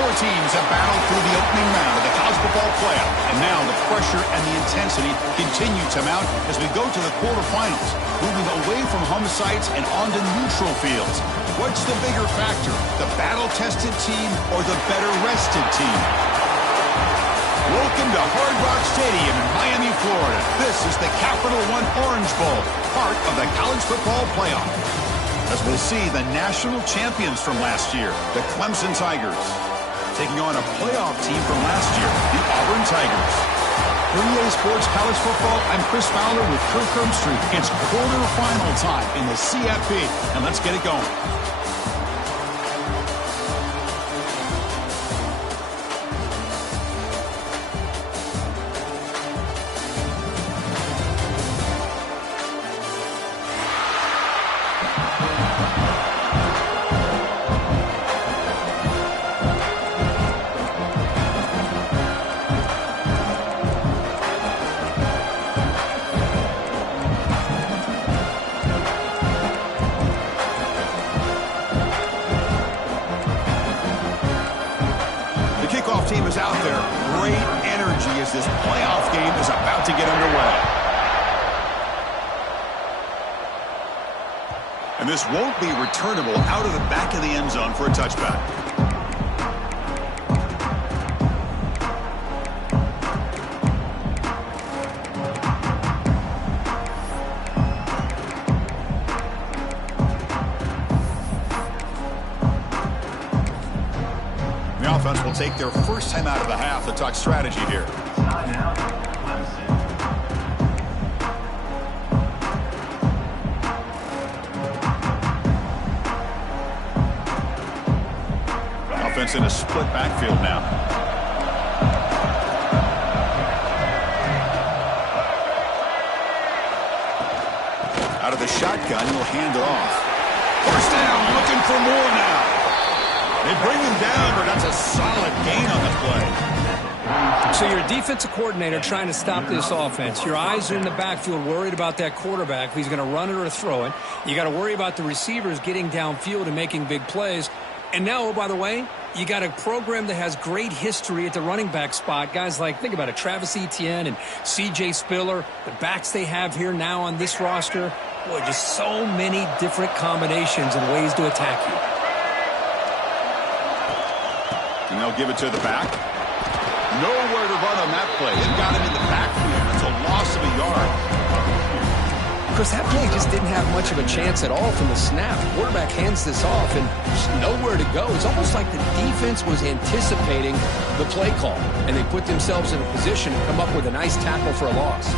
Four teams have battled through the opening round of the college football playoff, and now the pressure and the intensity continue to mount as we go to the quarterfinals, moving away from home sites and onto neutral fields. What's the bigger factor, the battle-tested team or the better-rested team? Welcome to Hard Rock Stadium in Miami, Florida. This is the Capital One Orange Bowl, part of the college football playoff. As we'll see the national champions from last year, the Clemson Tigers, taking on a playoff team from last year, the Auburn Tigers. For EA Sports College Football, I'm Chris Fowler with Kirk Herbstreit. It's quarterfinal time in the CFP, and let's get it going. Team is out there. Great energy as this playoff game is about to get underway. And this won't be returnable out of the back of the end zone for a touchback. Offense will take their first time out of the half to talk strategy here. Offense in a split backfield now. Out of the shotgun, he'll hand it off. First down, looking for more now. They bring him down, but that's a solid gain on the play. So you're a defensive coordinator trying to stop this offense. Your eyes are in the backfield worried about that quarterback, if he's going to run it or throw it. You got to worry about the receivers getting downfield and making big plays. And now, oh, by the way, you got a program that has great history at the running back spot. Guys like, think about it, Travis Etienne and C.J. Spiller, the backs they have here now on this roster. Boy, just so many different combinations and ways to attack you. And they'll give it to the back. Nowhere to run on that play. They've got him in the backfield. It's a loss of a yard. Chris, that play just didn't have much of a chance at all from the snap. The quarterback hands this off, and there's nowhere to go. It's almost like the defense was anticipating the play call, and they put themselves in a position to come up with a nice tackle for a loss.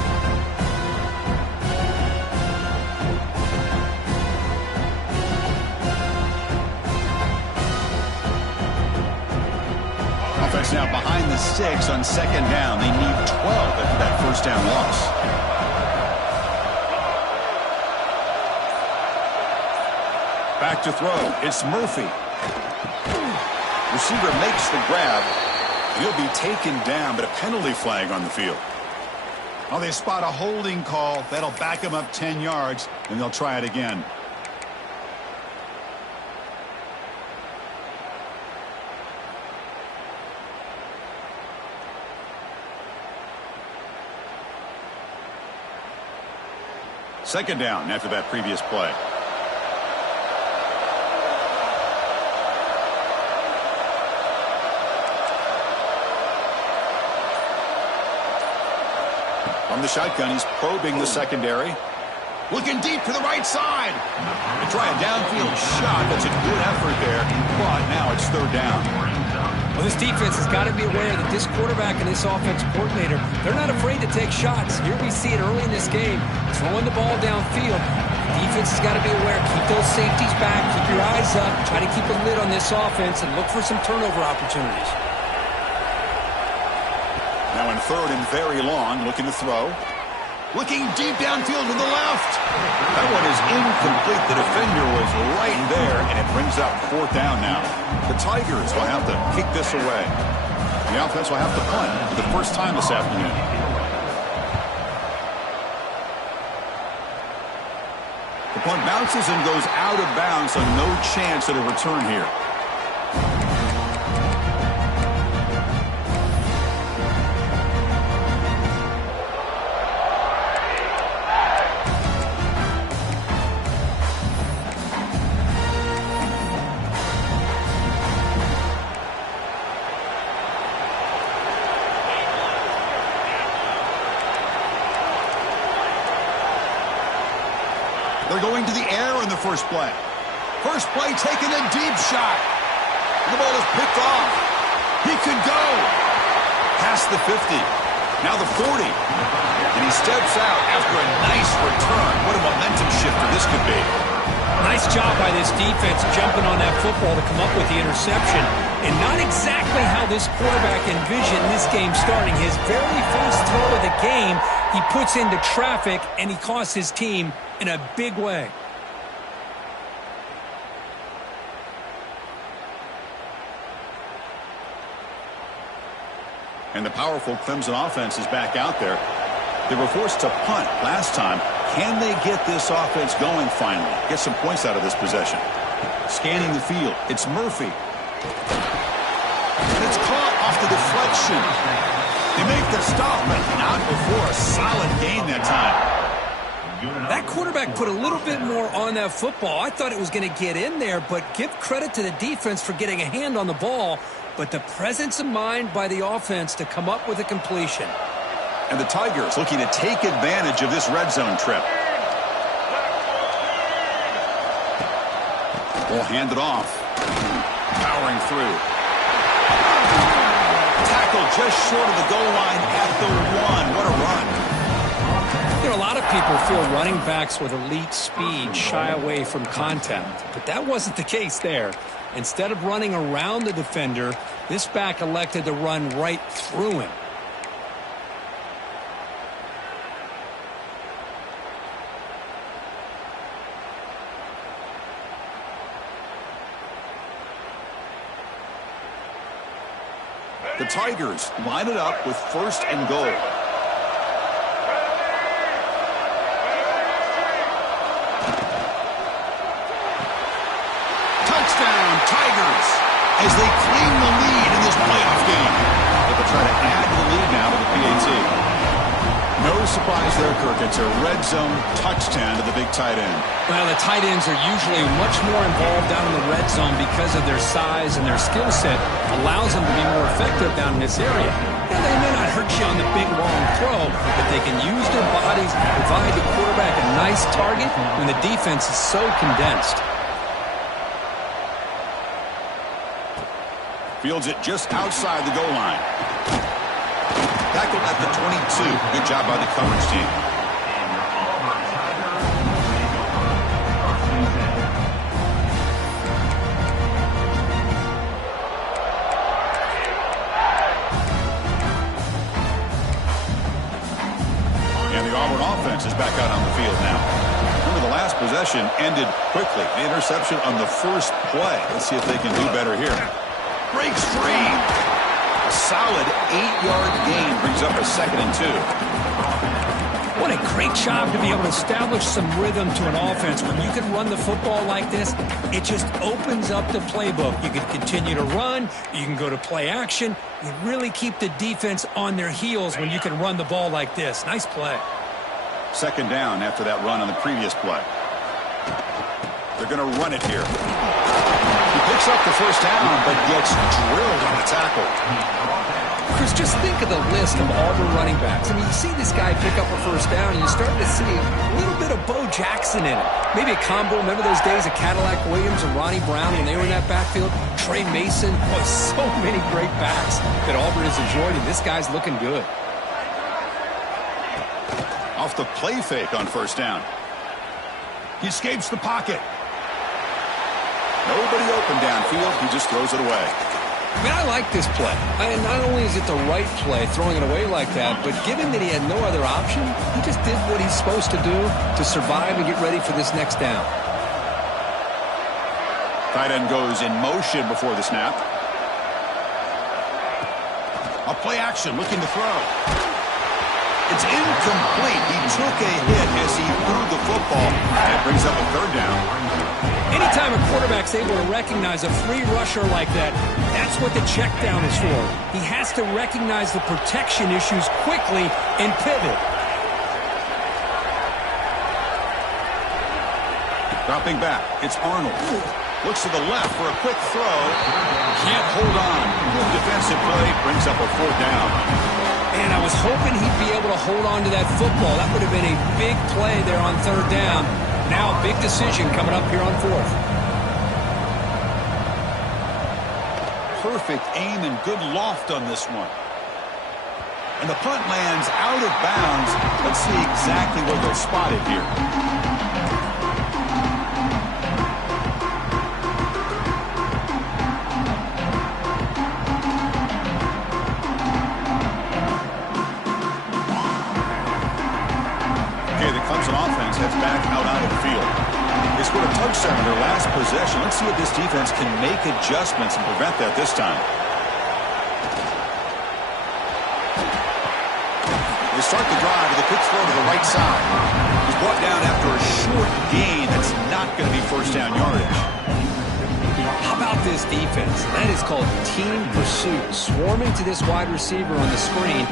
Now behind the 6 on second down. They need 12 after that first down loss. Back to throw. It's Murphy. Receiver makes the grab. He'll be taken down, but a penalty flag on the field. Oh, they spot a holding call. That'll back him up 10 yards, and they'll try it again. Second down after that previous play. From the shotgun, he's probing the secondary. Looking deep to the right side. They try a downfield shot. That's a good effort there. But now it's third down. Well, this defense has got to be aware that this quarterback and this offensive coordinator, they're not afraid to take shots. Here we see it early in this game, throwing the ball downfield. Defense has got to be aware. Keep those safeties back. Keep your eyes up. Try to keep a lid on this offense and look for some turnover opportunities. Now in third and very long, looking to throw. Looking deep downfield to the left. That one is incomplete. The defender was right there, and it brings up fourth down now. The Tigers will have to kick this away. The offense will have to punt for the first time this afternoon. The punt bounces and goes out of bounds, so no chance at a return here. first play. First play taking a deep shot. The ball is picked off. He could go. Past the 50. Now the 40. And he steps out after a nice return. What a momentum shifter this could be. Nice job by this defense jumping on that football to come up with the interception. And not exactly how this quarterback envisioned this game starting. His very first throw of the game, he puts into traffic, and he costs his team in a big way. And the powerful Clemson offense is back out there. They were forced to punt last time. Can they get this offense going finally? Get some points out of this possession. Scanning the field. It's Murphy. And it's caught off the deflection. They make the stop, but not before a solid gain that time. That quarterback put a little bit more on that football. I thought it was going to get in there, but give credit to the defense for getting a hand on the ball. But the presence of mind by the offense to come up with a completion. And the Tigers looking to take advantage of this red zone trip. Will hand it off. Powering through. Tackle just short of the goal line at the 1. What a run. You know, a lot of people feel running backs with elite speed shy away from contact. But that wasn't the case there. Instead of running around the defender, this back elected to run right through him. The Tigers line it up with first and goal. Touchdown, Tigers, as they claim the lead in this playoff game. But they'll try to add to the lead now to the PAT. No surprise there, Kirk. It's a red zone touchdown to the big tight end. Well, the tight ends are usually much more involved down in the red zone because of their size and their skill set allows them to be more effective down in this area. Yeah, they may not hurt you on the big, long throw, but they can use their bodies to provide the quarterback a nice target when the defense is so condensed. Fields it just outside the goal line. Tackled at the 22. Good job by the coverage team. And the Auburn offense is back out on the field now. Remember, the last possession ended quickly. The interception on the first play. Let's see if they can do better here. Breaks free. A solid 8-yard gain brings up a 2nd and 2. What a great job to be able to establish some rhythm to an offense. When you can run the football like this, it just opens up the playbook. You can continue to run. You can go to play action. You really keep the defense on their heels when you can run the ball like this. Nice play. 2nd down after that run on the previous play. They're going to run it here. He picks up the first down, but gets drilled on the tackle. Chris, just think of the list of Auburn running backs. I mean, you see this guy pick up a first down, and you're starting to see a little bit of Bo Jackson in it. Maybe a combo. Remember those days of Cadillac Williams and Ronnie Brown when they were in that backfield? Trey Mason. Oh, so many great backs that Auburn has enjoyed, and this guy's looking good. Off the play fake on first down. He escapes the pocket. Nobody open downfield. He just throws it away. I mean, I like this play. Not only is it the right play, throwing it away like that, but given that he had no other option, he just did what he's supposed to do to survive and get ready for this next down. Tight end goes in motion before the snap. A play action, looking to throw. It's incomplete. He took a hit as he threw the football. That brings up a 3rd down. Anytime a quarterback's able to recognize a free rusher like that, that's what the check down is for. He has to recognize the protection issues quickly and pivot. Dropping back, it's Arnold. Looks to the left for a quick throw. Can't hold on. Good defensive play, brings up a 4th down. And I was hoping he'd be able to hold on to that football. That would have been a big play there on 3rd down. Now, big decision coming up here on fourth. Perfect aim and good loft on this one. And the punt lands out of bounds. Let's see exactly where they'll spot it here. Okay, the Clemson offense heads back out onto the field. They scored a touchdown in their last possession. Let's see if this defense can make adjustments and prevent that this time. They start the drive with a quick throw to the right side. He's brought down after a short gain. That's not going to be first down yardage. How about this defense? That is called team pursuit. Swarming to this wide receiver on the screen,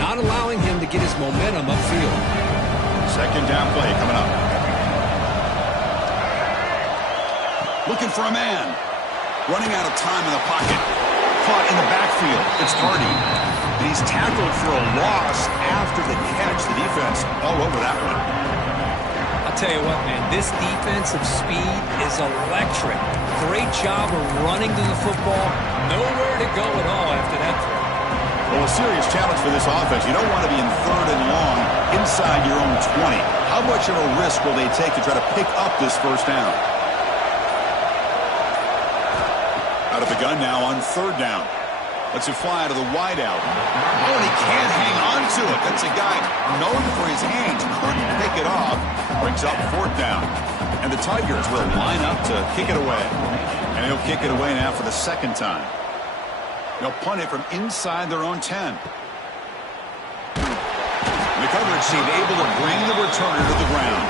not allowing him to get his momentum upfield. Second down play coming up. Looking for a man. Running out of time in the pocket. Caught in the backfield. It's Hardy. And he's tackled for a loss after the catch. The defense all over that one. I'll tell you what, man. This defensive speed is electric. Great job of running to the football. Nowhere to go at all after that throw. Well, a serious challenge for this offense. You don't want to be in third and long inside your own 20. How much of a risk will they take to try to pick up this first down? Out of the gun now on third down. Lets it fly to the wideout. Oh, and he can't hang on to it. That's a guy known for his hands. Couldn't pick it off. Brings up fourth down. And the Tigers will line up to kick it away. And he'll kick it away now for the second time. They'll punt it from inside their own 10. The coverage team able to bring the returner to the ground.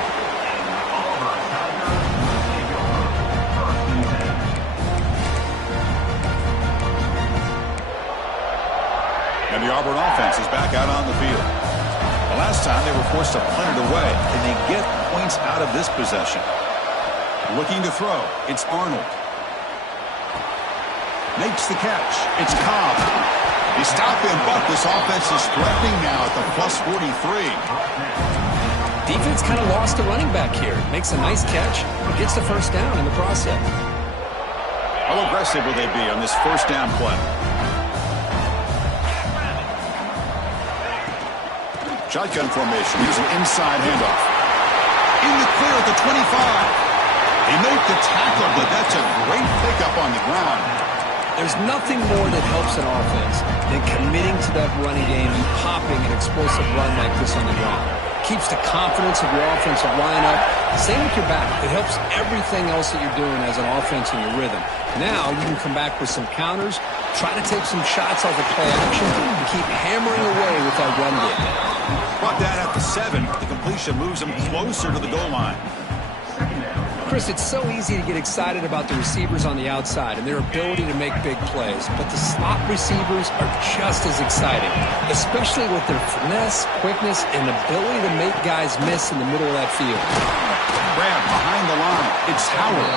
And the Auburn offense is back out on the field. The last time they were forced to punt it away. Can they get points out of this possession? Looking to throw. It's Arnold. Makes the catch. It's Cobb. They stop him, but this offense is threatening now at the plus 43. Defense kind of lost a running back here. Makes a nice catch, but gets the first down in the process. How aggressive will they be on this first down play? Shotgun formation. Here's an inside handoff. In the clear at the 25. They make the tackle, but that's a great pickup on the ground. There's nothing more that helps an offense than committing to that running game and popping an explosive run like this on the ground. Keeps the confidence of your offensive line up. Same with your back. It helps everything else that you're doing as an offense in your rhythm. Now you can come back with some counters, try to take some shots off the play action, and keep hammering away with that run game. Brought that at the 7. The completion moves them closer to the goal line. Chris, it's so easy to get excited about the receivers on the outside and their ability to make big plays, but the slot receivers are just as exciting, especially with their finesse, quickness, and ability to make guys miss in the middle of that field. Grab behind the line. It's Howard.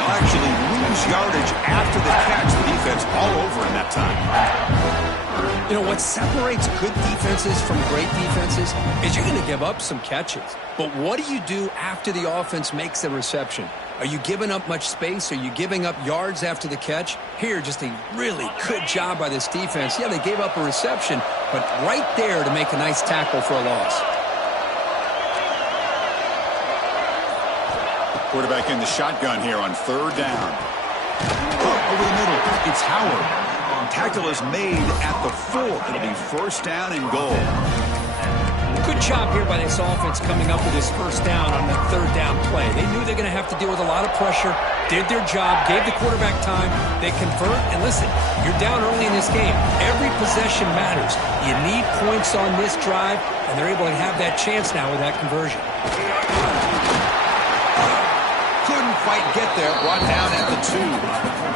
They'll actually lose yardage after the catch. The defense all over in that time. You know, what separates good defenses from great defenses is you're going to give up some catches. But what do you do after the offense makes the reception? Are you giving up much space? Are you giving up yards after the catch? Here, just a really good job by this defense. Yeah, they gave up a reception, but right there to make a nice tackle for a loss. Quarterback in the shotgun here on third down. Over the middle, it's Howard. Tackle is made at the 4. It'll be first down and goal. Good job here by this offense coming up with this first down on that third down play. They knew they're going to have to deal with a lot of pressure, did their job, gave the quarterback time, they convert, and listen, you're down early in this game. Every possession matters. You need points on this drive, and they're able to have that chance now with that conversion. Couldn't quite get there, brought down at the 2.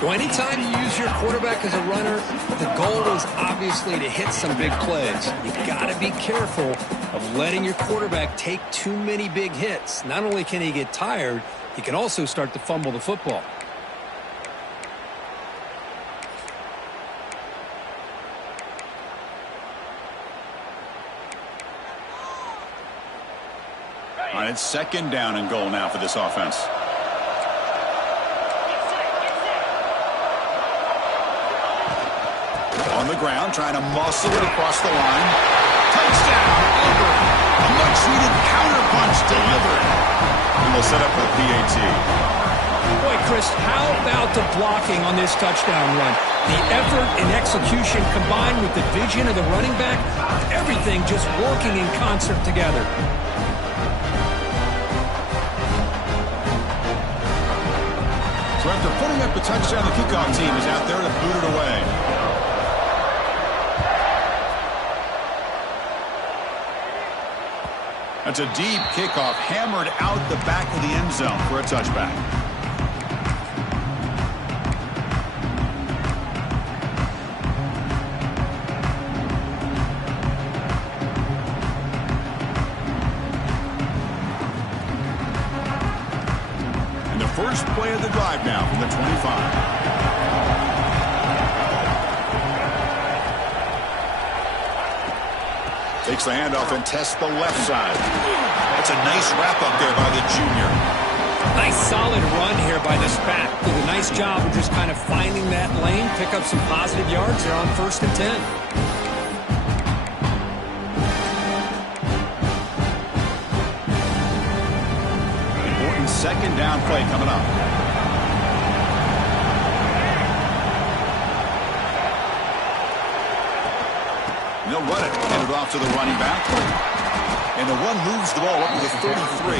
Well, anytime you use your quarterback as a runner, the goal is obviously to hit some big plays. You got to be careful of letting your quarterback take too many big hits. Not only can he get tired, he can also start to fumble the football. All right, it's second down and goal now for this offense. On the ground, trying to muscle it across the line. Touchdown, Auburn. A much-needed counterpunch delivered. And we'll set up a PAT. Boy, Chris, how about the blocking on this touchdown run? The effort and execution combined with the vision of the running back, everything just working in concert together. So after putting up a touchdown, the kickoff team is out there to boot it away. That's a deep kickoff, hammered out the back of the end zone for a touchback. And the first play of the drive now from the 25. Takes the handoff and tests the left side. That's a nice wrap up there by the junior. Nice solid run here by this back. Did a nice job of just kind of finding that lane, pick up some positive yards. They're on 1st and 10. Important second down play coming up. They'll run it. Hand it off to the running back. And the run moves the ball up to the 33.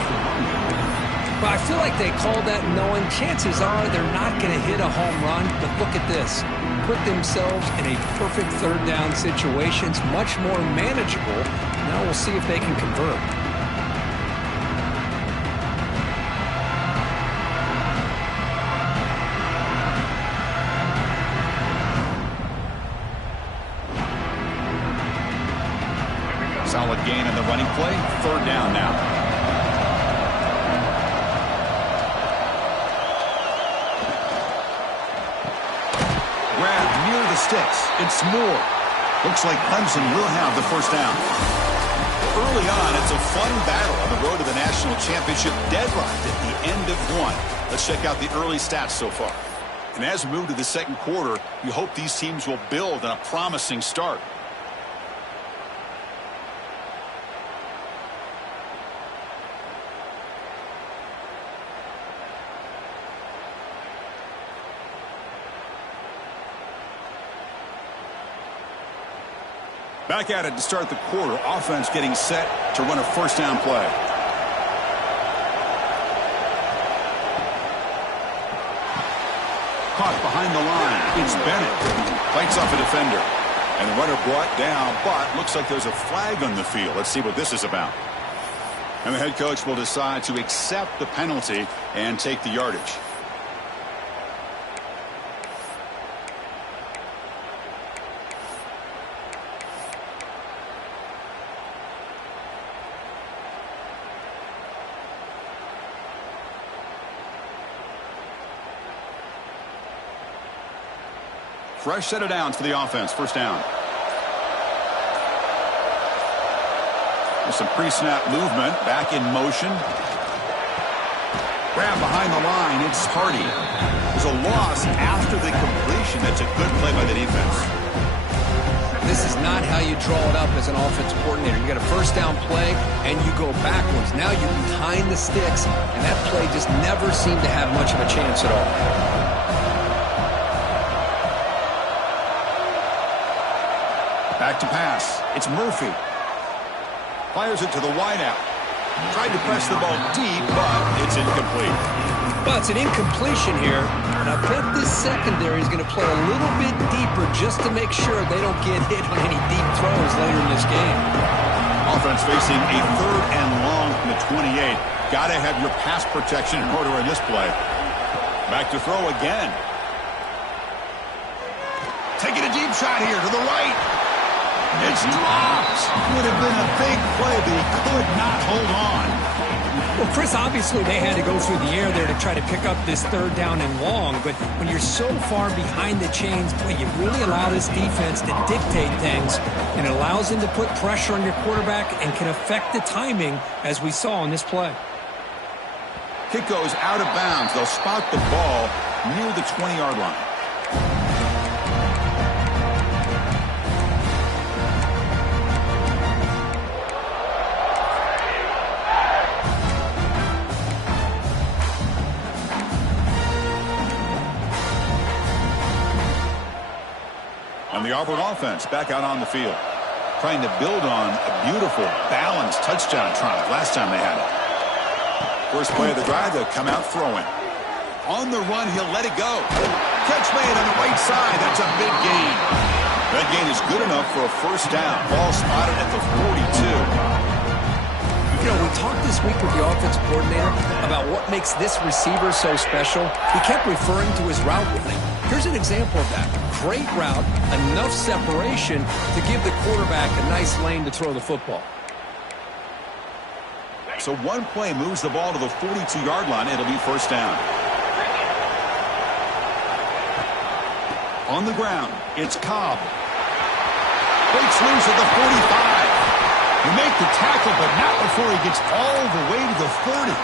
But I feel like they called that knowing chances are they're not going to hit a home run. But look at this. Put themselves in a perfect third down situation. It's much more manageable. Now we'll see if they can convert. Solid gain in the running play. Third down now. Grab near the sticks. It's Moore. Looks like Clemson will have the first down. Early on, it's a fun battle on the road to the national championship, deadlocked at the end of one. Let's check out the early stats so far. And as we move to the second quarter, you hope these teams will build on a promising start. Back at it to start the quarter. Offense getting set to run a first down play. Caught behind the line. It's Bennett. Fights off a defender. And the runner brought down, but looks like there's a flag on the field. Let's see what this is about. And the head coach will decide to accept the penalty and take the yardage. Fresh set of downs for the offense. First down. With some pre-snap movement. Back in motion. Grab behind the line. It's Hardy. There's a loss after the completion. That's a good play by the defense. This is not how you draw it up as an offensive coordinator. You got a first down play, and you go backwards. Now you're behind the sticks, and that play just never seemed to have much of a chance at all. Back to pass. It's Murphy. Fires it to the wideout. Tried to press the ball deep, but it's incomplete. Well, it's an incompletion here. And I bet this secondary is going to play a little bit deeper just to make sure they don't get hit on any deep throws later in this game. Offense facing a third and long from the 28. Got to have your pass protection in order in this play. Back to throw again. Taking a deep shot here to the right. It's dropped. Would have been a big play, but he could not hold on. Well, Chris, obviously they had to go through the air there to try to pick up this third down and long, but when you're so far behind the chains, boy, you really allow this defense to dictate things, and it allows them to put pressure on your quarterback and can affect the timing, as we saw on this play. Kick goes out of bounds. They'll spot the ball near the 20-yard line. And the Auburn offense back out on the field, trying to build on a beautiful, balanced touchdown drive last time they had it. First play of the drive, they'll come out throwing. On the run, he'll let it go. Catch made on the right side. That's a big gain. That gain is good enough for a first down. Ball spotted at the 42. You know, we talked this week with the offensive coordinator about what makes this receiver so special. He kept referring to his route running. Here's an example of that. Great route, enough separation to give the quarterback a nice lane to throw the football. So one play moves the ball to the 42-yard line. It'll be first down. On the ground, it's Cobb. Breaks loose at the 45. You make the tackle, but not before he gets all the way to the 30.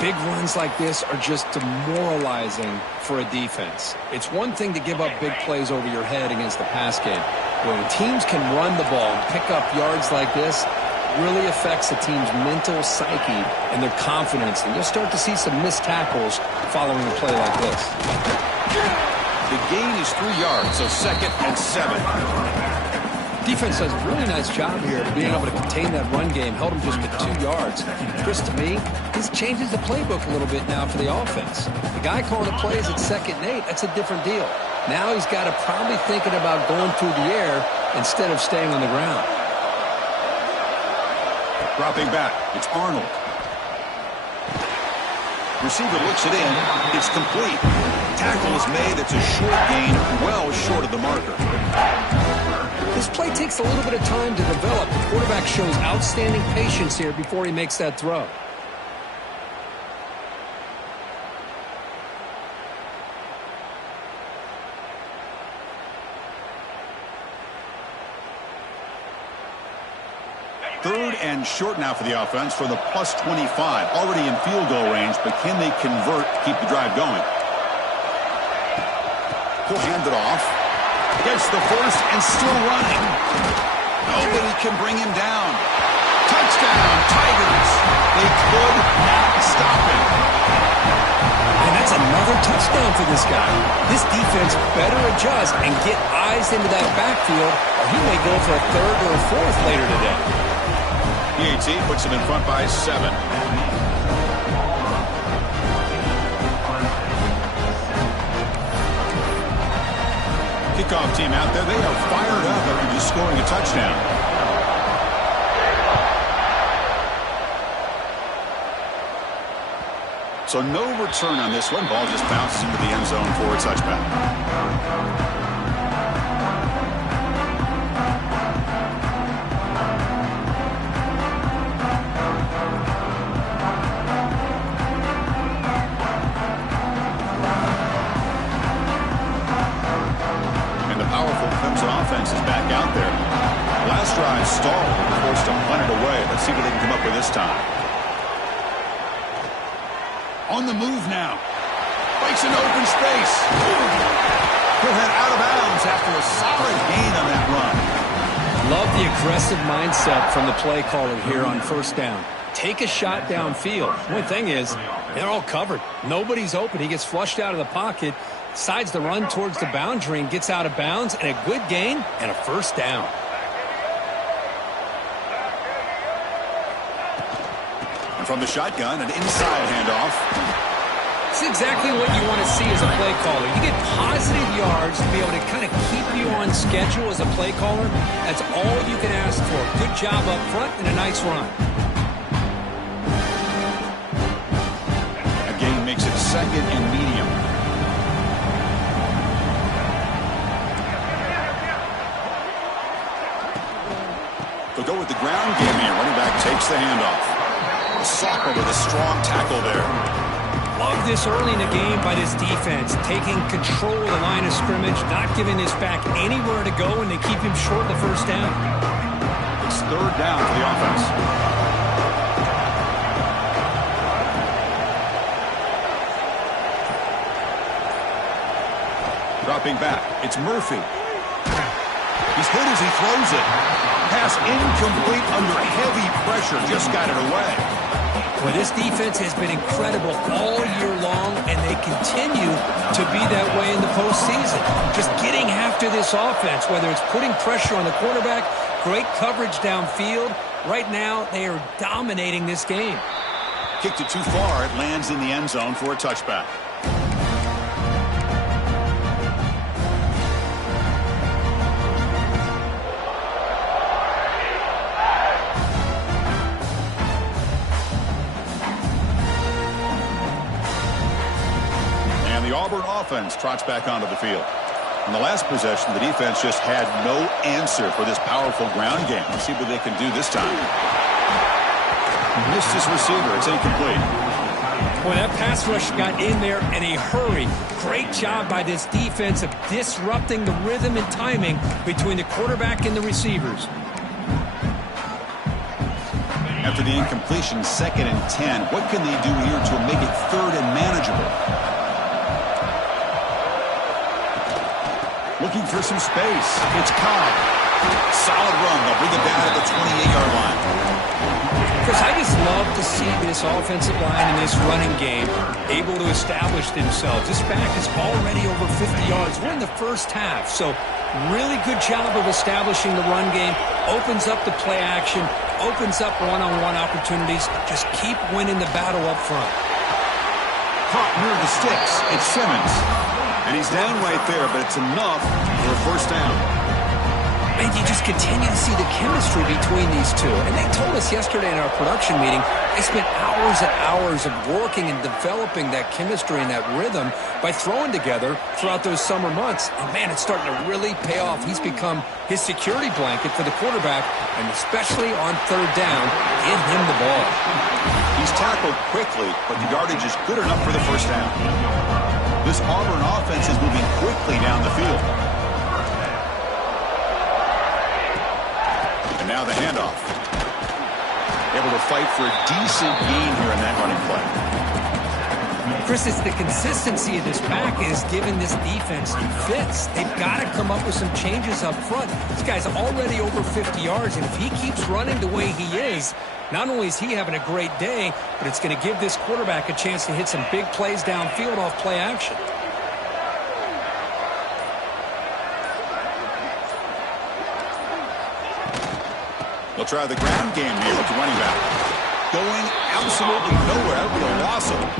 Big runs like this are just demoralizing for a defense. It's one thing to give up big plays over your head against the pass game. When teams can run the ball and pick up yards like this, it really affects a team's mental psyche and their confidence. And you'll start to see some missed tackles following a play like this. The gain is 3 yards, so 2nd and 7. Defense does a really nice job here of being able to contain that run game, held them just to 2 yards. Chris, to me, this changes the playbook a little bit now for the offense. The guy calling the plays at 2nd and 8, that's a different deal. Now he's got to probably thinking about going through the air instead of staying on the ground. Dropping back, it's Arnold. Receiver looks it in. It's complete. Tackle is made. It's a short gain, well short of the marker. This play takes a little bit of time to develop. The quarterback shows outstanding patience here before he makes that throw. Third and short now for the offense for the plus 25. Already in field goal range, but can they convert to keep the drive going? He'll hand it off. Gets the first and still running. Nobody can bring him down. Touchdown, Tigers. They could not stop him. And that's another touchdown for this guy. This defense better adjust and get eyes into that backfield, or he may go for a third or a fourth later today. PAT puts him in front by 7. Kickoff team out there. They are fired up after just scoring a touchdown. So no return on this one. Ball just bounces into the end zone for a touchback. Clemson offense is back out there. Last drive stalled and forced to punt it away. Let's see what they can come up with this time. On the move now. Breaks into open space. He'll head out of bounds after a solid gain on that run. Love the aggressive mindset from the play caller here on first down. Take a shot downfield. One thing is, they're all covered. Nobody's open. He gets flushed out of the pocket. Decides to run towards the boundary and gets out of bounds, and a good gain and a first down. And from the shotgun, an inside handoff. It's exactly what you want to see as a play caller. You get positive yards to be able to kind of keep you on schedule as a play caller. That's all you can ask for. Good job up front and a nice run. A gain makes it 2nd and medium. They'll go with the ground game here. Running back takes the handoff. Sophomore with a strong tackle there. Love this early in the game by this defense, taking control of the line of scrimmage, not giving this back anywhere to go, and they keep him short of the first down. It's third down for the offense. Dropping back, it's Murphy. He's hit as he throws it. Pass incomplete under heavy pressure, just got it away. Well, this defense has been incredible all year long, and they continue to be that way in the postseason. Just getting after this offense, whether it's putting pressure on the quarterback, great coverage downfield. Right now, they are dominating this game. Kicked it too far. It lands in the end zone for a touchback. Auburn offense trots back onto the field. In the last possession, the defense just had no answer for this powerful ground game. Let's see what they can do this time. Missed his receiver. It's incomplete. Boy, that pass rush got in there in a hurry. Great job by this defense of disrupting the rhythm and timing between the quarterback and the receivers. After the incompletion, 2nd and 10. What can they do here to make it 3rd and manageable? Looking for some space. It's Cobb. Solid run. They'll bring it down to the 28-yard line. Chris, I just love to see this offensive line in this running game able to establish themselves. This back is already over 50 yards. We're in the first half, so really good job of establishing the run game. Opens up the play action, opens up one-on-one opportunities. Just keep winning the battle up front. Caught near the sticks. It's Simmons. And he's down right there, but it's enough for a first down. And you just continue to see the chemistry between these two. And they told us yesterday in our production meeting, they spent hours and hours of working and developing that chemistry and that rhythm by throwing together throughout those summer months. And, man, it's starting to really pay off. He's become his security blanket for the quarterback, and especially on 3rd down, give him the ball. He's tackled quickly, but the yardage is good enough for the first down. This Auburn offense is moving quickly down the field. And now the handoff. Able to fight for a decent gain here in that running play. Chris, it's the consistency of this back is giving this defense fits. They've got to come up with some changes up front. This guy's already over 50 yards, and if he keeps running the way he is, not only is he having a great day, but it's going to give this quarterback a chance to hit some big plays downfield off play action. They'll try the ground game here with the running back. Going absolutely nowhere with a loss of him.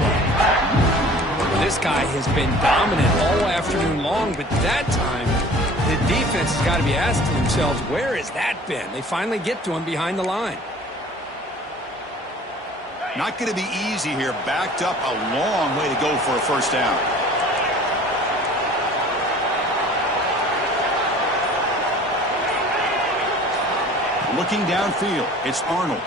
This guy has been dominant all afternoon long, but that time the defense has got to be asking themselves, where has that been? They finally get to him behind the line. Not going to be easy here. Backed up a long way to go for a first down. Looking downfield, it's Arnold.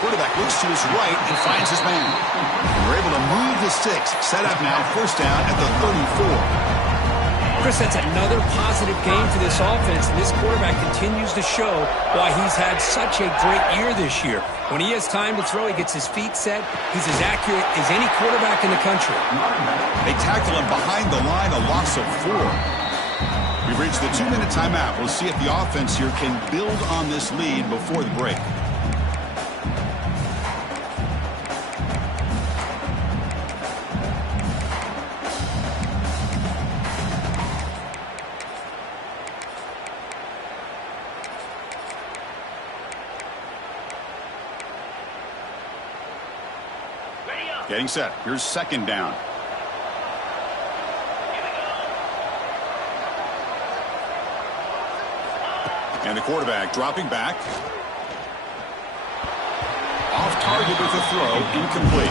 Quarterback looks to his right and finds his man. And we're able to move the sticks. Set up now, first down at the 34. Chris, that's another positive game for this offense, and this quarterback continues to show why he's had such a great year this year. When he has time to throw, he gets his feet set. He's as accurate as any quarterback in the country. They tackle him behind the line, a loss of 4. We've reached the 2-minute timeout. We'll see if the offense here can build on this lead before the break. Getting set. Here's 2nd down. And the quarterback dropping back. Off target with a throw, incomplete.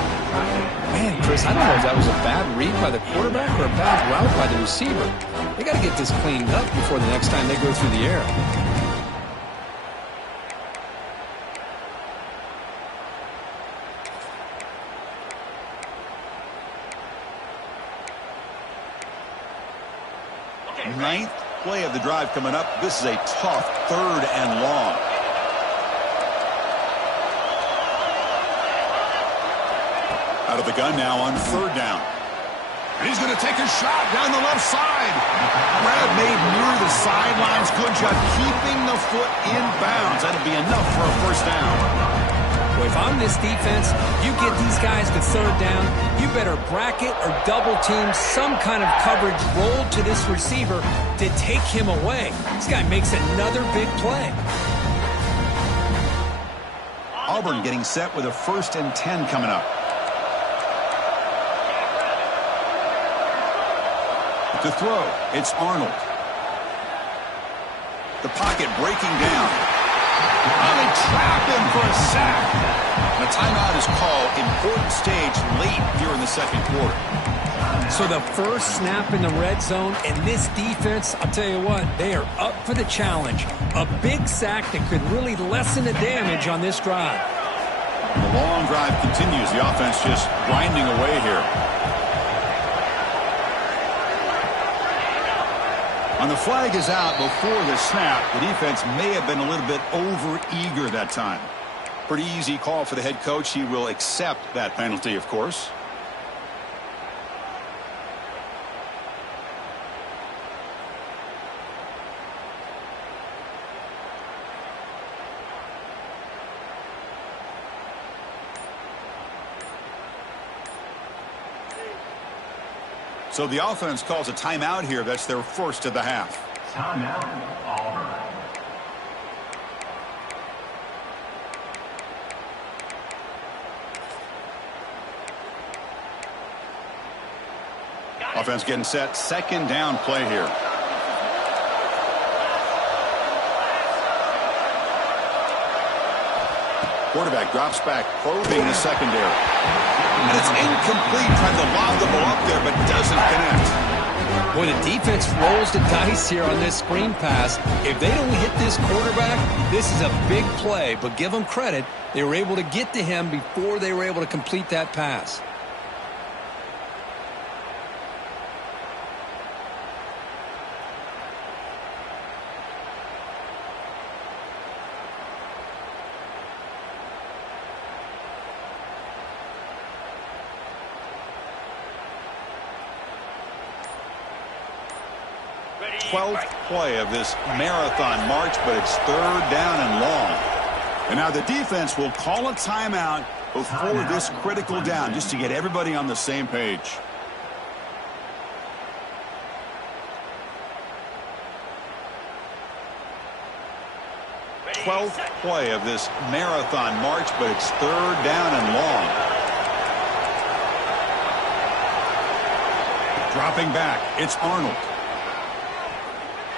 Man, Chris, I don't know if that was a bad read by the quarterback or a bad route by the receiver. They got to get this cleaned up before the next time they go through the air. Ninth play of the drive coming up. This is a tough 3rd and long. Out of the gun now on 3rd down. And he's going to take a shot down the left side. Grab made near the sidelines. Good job keeping the foot in bounds. That'll be enough for a 1st down. Well, if I'm this defense, you get these guys to 3rd down, you better bracket or double team some kind of coverage roll to this receiver to take him away. This guy makes another big play. Auburn getting set with a 1st and 10 coming up. To throw, it's Arnold. The pocket breaking down. Oh, they trap him for a sack. And a timeout is called. Important stage late here in the 2nd quarter. So the first snap in the red zone, and this defense, I'll tell you what, they are up for the challenge. A big sack that could really lessen the damage on this drive. The long drive continues. The offense just grinding away here. On the flag is out before the snap. The defense may have been a little bit over-eager that time. Pretty easy call for the head coach. He will accept that penalty, of course. So the offense calls a timeout here. That's their 1st of the half. Timeout, Auburn. Offense getting set. 2nd down play here. Quarterback drops back, probing the secondary. And it's incomplete. Tried to lob the ball up there, but doesn't connect. Boy, the defense rolls the dice here on this screen pass. If they don't hit this quarterback, this is a big play. But give them credit. They were able to get to him before they were able to complete that pass. Ready, 12th play of this marathon march, but it's 3rd down and long. And now the defense will call a timeout before this critical down, just to get everybody on the same page. Ready, 12th set. play of this marathon march, but it's 3rd down and long. Dropping back, it's Arnold.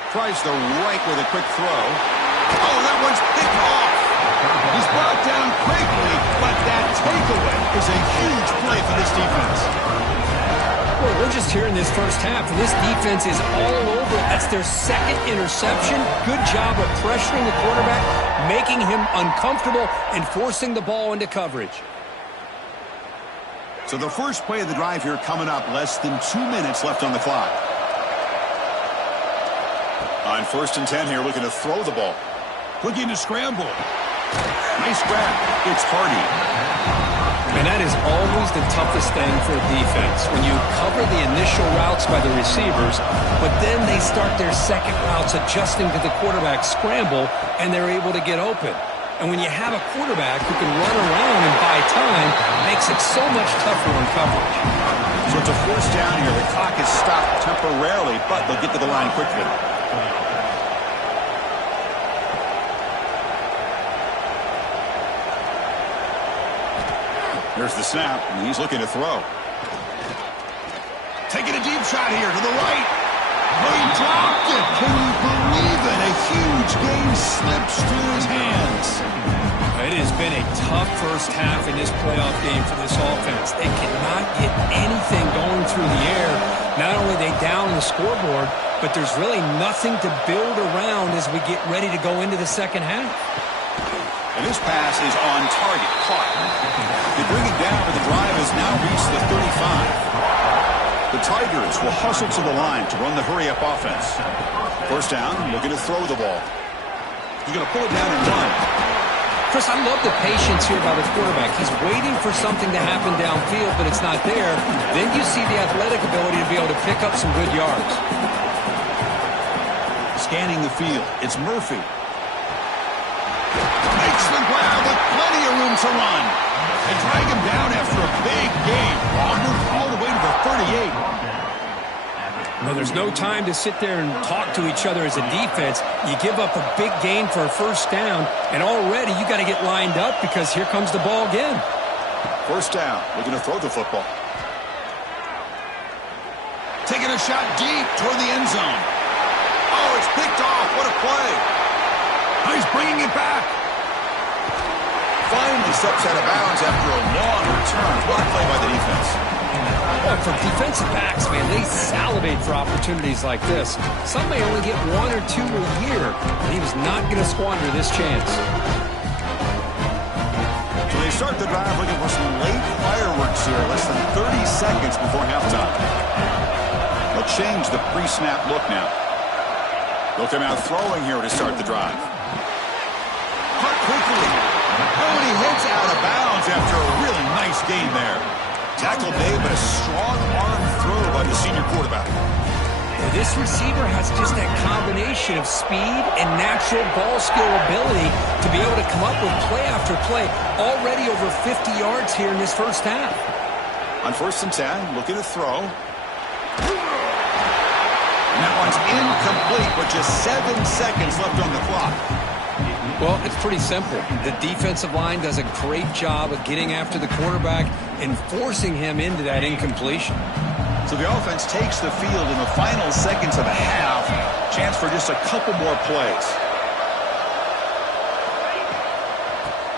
Tries the right with a quick throw. Oh, that one's picked off. He's brought down quickly, but that takeaway is a huge play for this defense. Well, we're just here in this 1st half, and this defense is all over. That's their 2nd interception. Good job of pressuring the quarterback, making him uncomfortable, and forcing the ball into coverage. So the first play of the drive here coming up, less than 2 minutes left on the clock. On 1st and 10 here, looking to throw the ball. Looking to scramble. Nice grab. It's Hardy. And that is always the toughest thing for a defense, when you cover the initial routes by the receivers, but then they start their second routes adjusting to the quarterback scramble, and they're able to get open. And when you have a quarterback who can run around and buy time, it makes it so much tougher on coverage. So it's a 4th down here. The clock is stopped temporarily, but they'll get to the line quickly. There's the snap, and he's looking to throw. Taking a deep shot here to the right. Oh, he dropped it. Can you believe it? A huge game slips through his hands. It has been a tough 1st half in this playoff game for this offense. They cannot get anything going through the air. Not only are they down the scoreboard, but there's really nothing to build around as we get ready to go into the 2nd half. And this pass is on target, caught. They bring it down, but the drive has now reached the 35. The Tigers will hustle to the line to run the hurry-up offense. First down, looking to throw the ball. He's going to pull it down and run. Chris, I love the patience here by the quarterback. He's waiting for something to happen downfield, but it's not there. Then you see the athletic ability to be able to pick up some good yards. Scanning the field, it's Murphy. Makes the grab with plenty of room to run. They drag him down after a big gain. Auburn all the way to the 38. Well, there's no time to sit there and talk to each other as a defense. You give up a big gain for a first down, and already you got to get lined up because here comes the ball again. First down, looking to throw the football. Taking a shot deep toward the end zone. Oh, it's picked off. What a play. Oh, he's bringing it back. Finally steps out of bounds after a long return. What a play by the defense. Well, for defensive backs, man, they salivate for opportunities like this. Some may only get one or two a year, and he was not going to squander this chance. So they start the drive looking for some late fireworks here, less than 30 seconds before halftime. They'll change the pre-snap look now. They'll come out throwing here to start the drive. Cut quickly. Oh, and he hits out of bounds after a really nice gain there. Tackle made, but a strong arm throw by the senior quarterback. This receiver has just that combination of speed and natural ball skill ability to be able to come up with play after play. Already over 50 yards here in this first half. On 1st and 10, looking to throw. And that one's incomplete with just 7 seconds left on the clock. Well, it's pretty simple. The defensive line does a great job of getting after the quarterback and forcing him into that incompletion. So the offense takes the field in the final seconds of a half. Chance for just a couple more plays.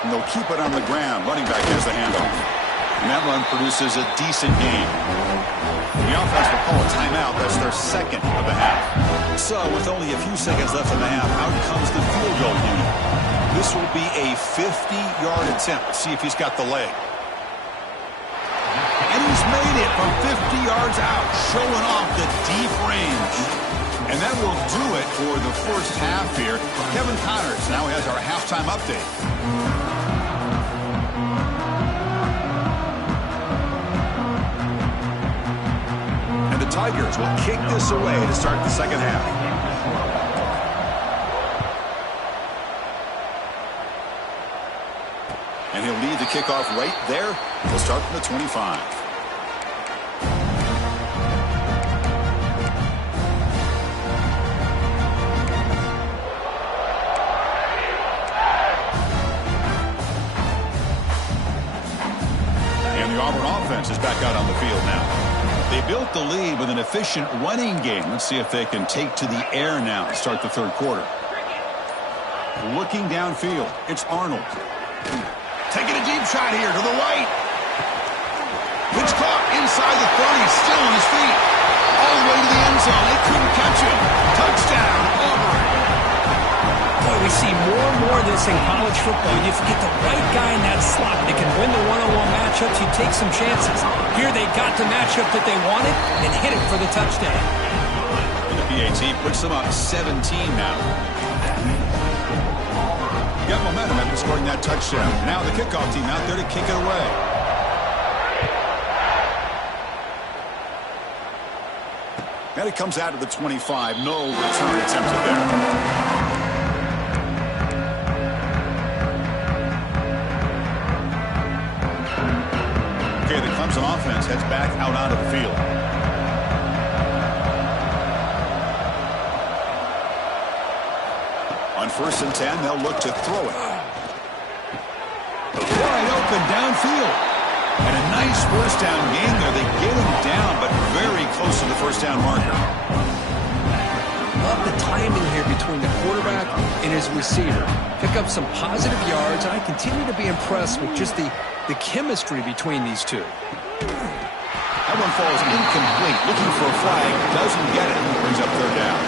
And they'll keep it on the ground. Running back has the handoff. And that run produces a decent gain. The offense will call a timeout. That's their second of the half. So with only a few seconds left in the half, out comes the field goal unit. This will be a 50-yard attempt. Let's see if he's got the leg. And he's made it from 50 yards out, showing off the deep range. And that will do it for the first half here. Kevin Connors now has our halftime update. And the Tigers will kick this away to start the second half. And he'll lead the kickoff right there. We'll start from the 25. And the Auburn offense is back out on the field now. They built the lead with an efficient running game. Let's see if they can take to the air now to start the third quarter. Looking downfield, it's Arnold. Taking a deep shot here to the right. Pitch caught inside the 30, still on his feet. All the way to the end zone. They couldn't catch him. Touchdown, Auburn. Boy, we see more and more of this in college football. If you get the right guy in that slot that can win the one-on-one matchups, you take some chances. Here they got the matchup that they wanted and hit it for the touchdown. And the PAT puts them up 17 now. Got momentum after scoring that touchdown. Now the kickoff team out there to kick it away. And it comes out of the 25. No return attempted there. Okay, the Clemson offense heads back out onto the field. On 1st and 10, they'll look to throw it. Wide open downfield. And a nice first down gain there. They get him down, but very close to the first down marker. Love the timing here between the quarterback and his receiver. Pick up some positive yards, and I continue to be impressed with just the chemistry between these two. That one falls incomplete. Looking for a flag. Doesn't get it. Brings up third down.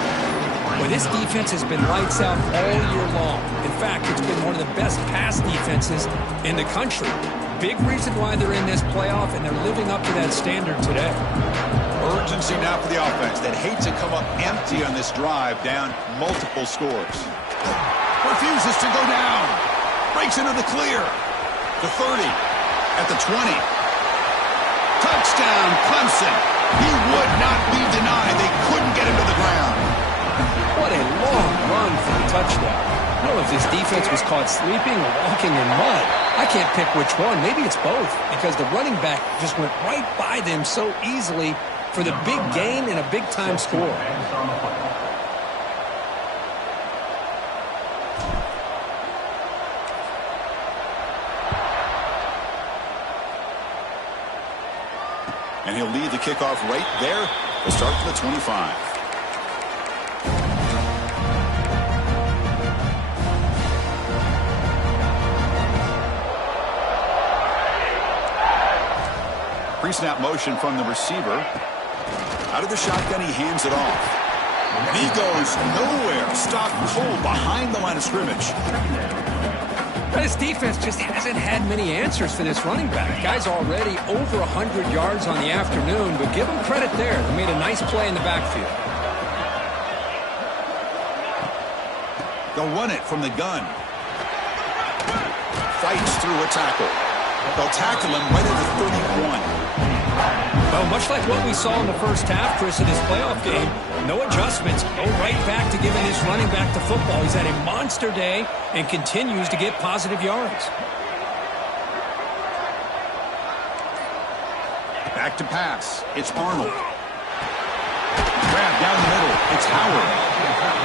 Well, this defense has been lights out all year long. In fact, it's been one of the best pass defenses in the country. Big reason why they're in this playoff, and they're living up to that standard today. Urgency now for the offense. They'd hate to come up empty on this drive, down multiple scores. Refuses to go down. Breaks into the clear. The 30. At the 20. Touchdown, Clemson. He would not be denied. They couldn't get him to the ground. What a long run for the touchdown. I don't know if this defense was caught sleeping or walking in mud. I can't pick which one. Maybe it's both, because the running back just went right by them so easily for the big gain and a big-time score. And he'll lead the kickoff right there. We'll start from the 25. Pre-snap motion from the receiver. Out of the shotgun, he hands it off. And he goes nowhere. Stopped cold behind the line of scrimmage. This defense just hasn't had many answers for this running back. Guy's already over 100 yards on the afternoon, but give him credit there. They made a nice play in the backfield. They'll run it from the gun. Fights through a tackle. They'll tackle him right at the 31. Well, much like what we saw in the first half, Chris, in this playoff game, no adjustments. Go right back to giving this running back the football. He's had a monster day and continues to get positive yards. Back to pass. It's Arnold. Grab down the middle. It's Howard.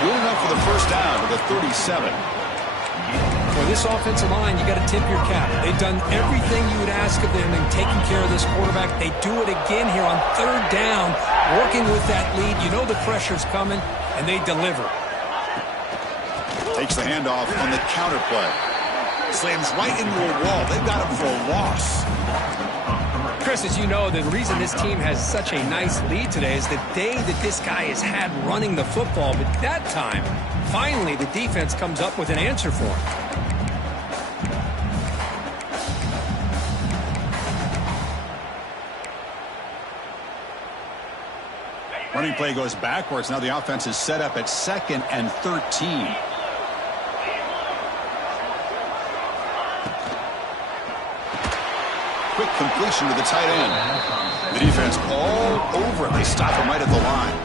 Good enough for the first down to the 37. For this offensive line, you got to tip your cap. They've done everything you would ask of them in taking care of this quarterback. They do it again here on third down, working with that lead. You know the pressure's coming, and they deliver. Takes the handoff on the counter play. Slams right into a wall. They've got him for a loss. Chris, as you know, the reason this team has such a nice lead today is the day that this guy has had running the football. But that time, finally, the defense comes up with an answer for him. Running play goes backwards. Now the offense is set up at 2nd and 13. Quick completion to the tight end. The defense all over him. They stop him right at the line.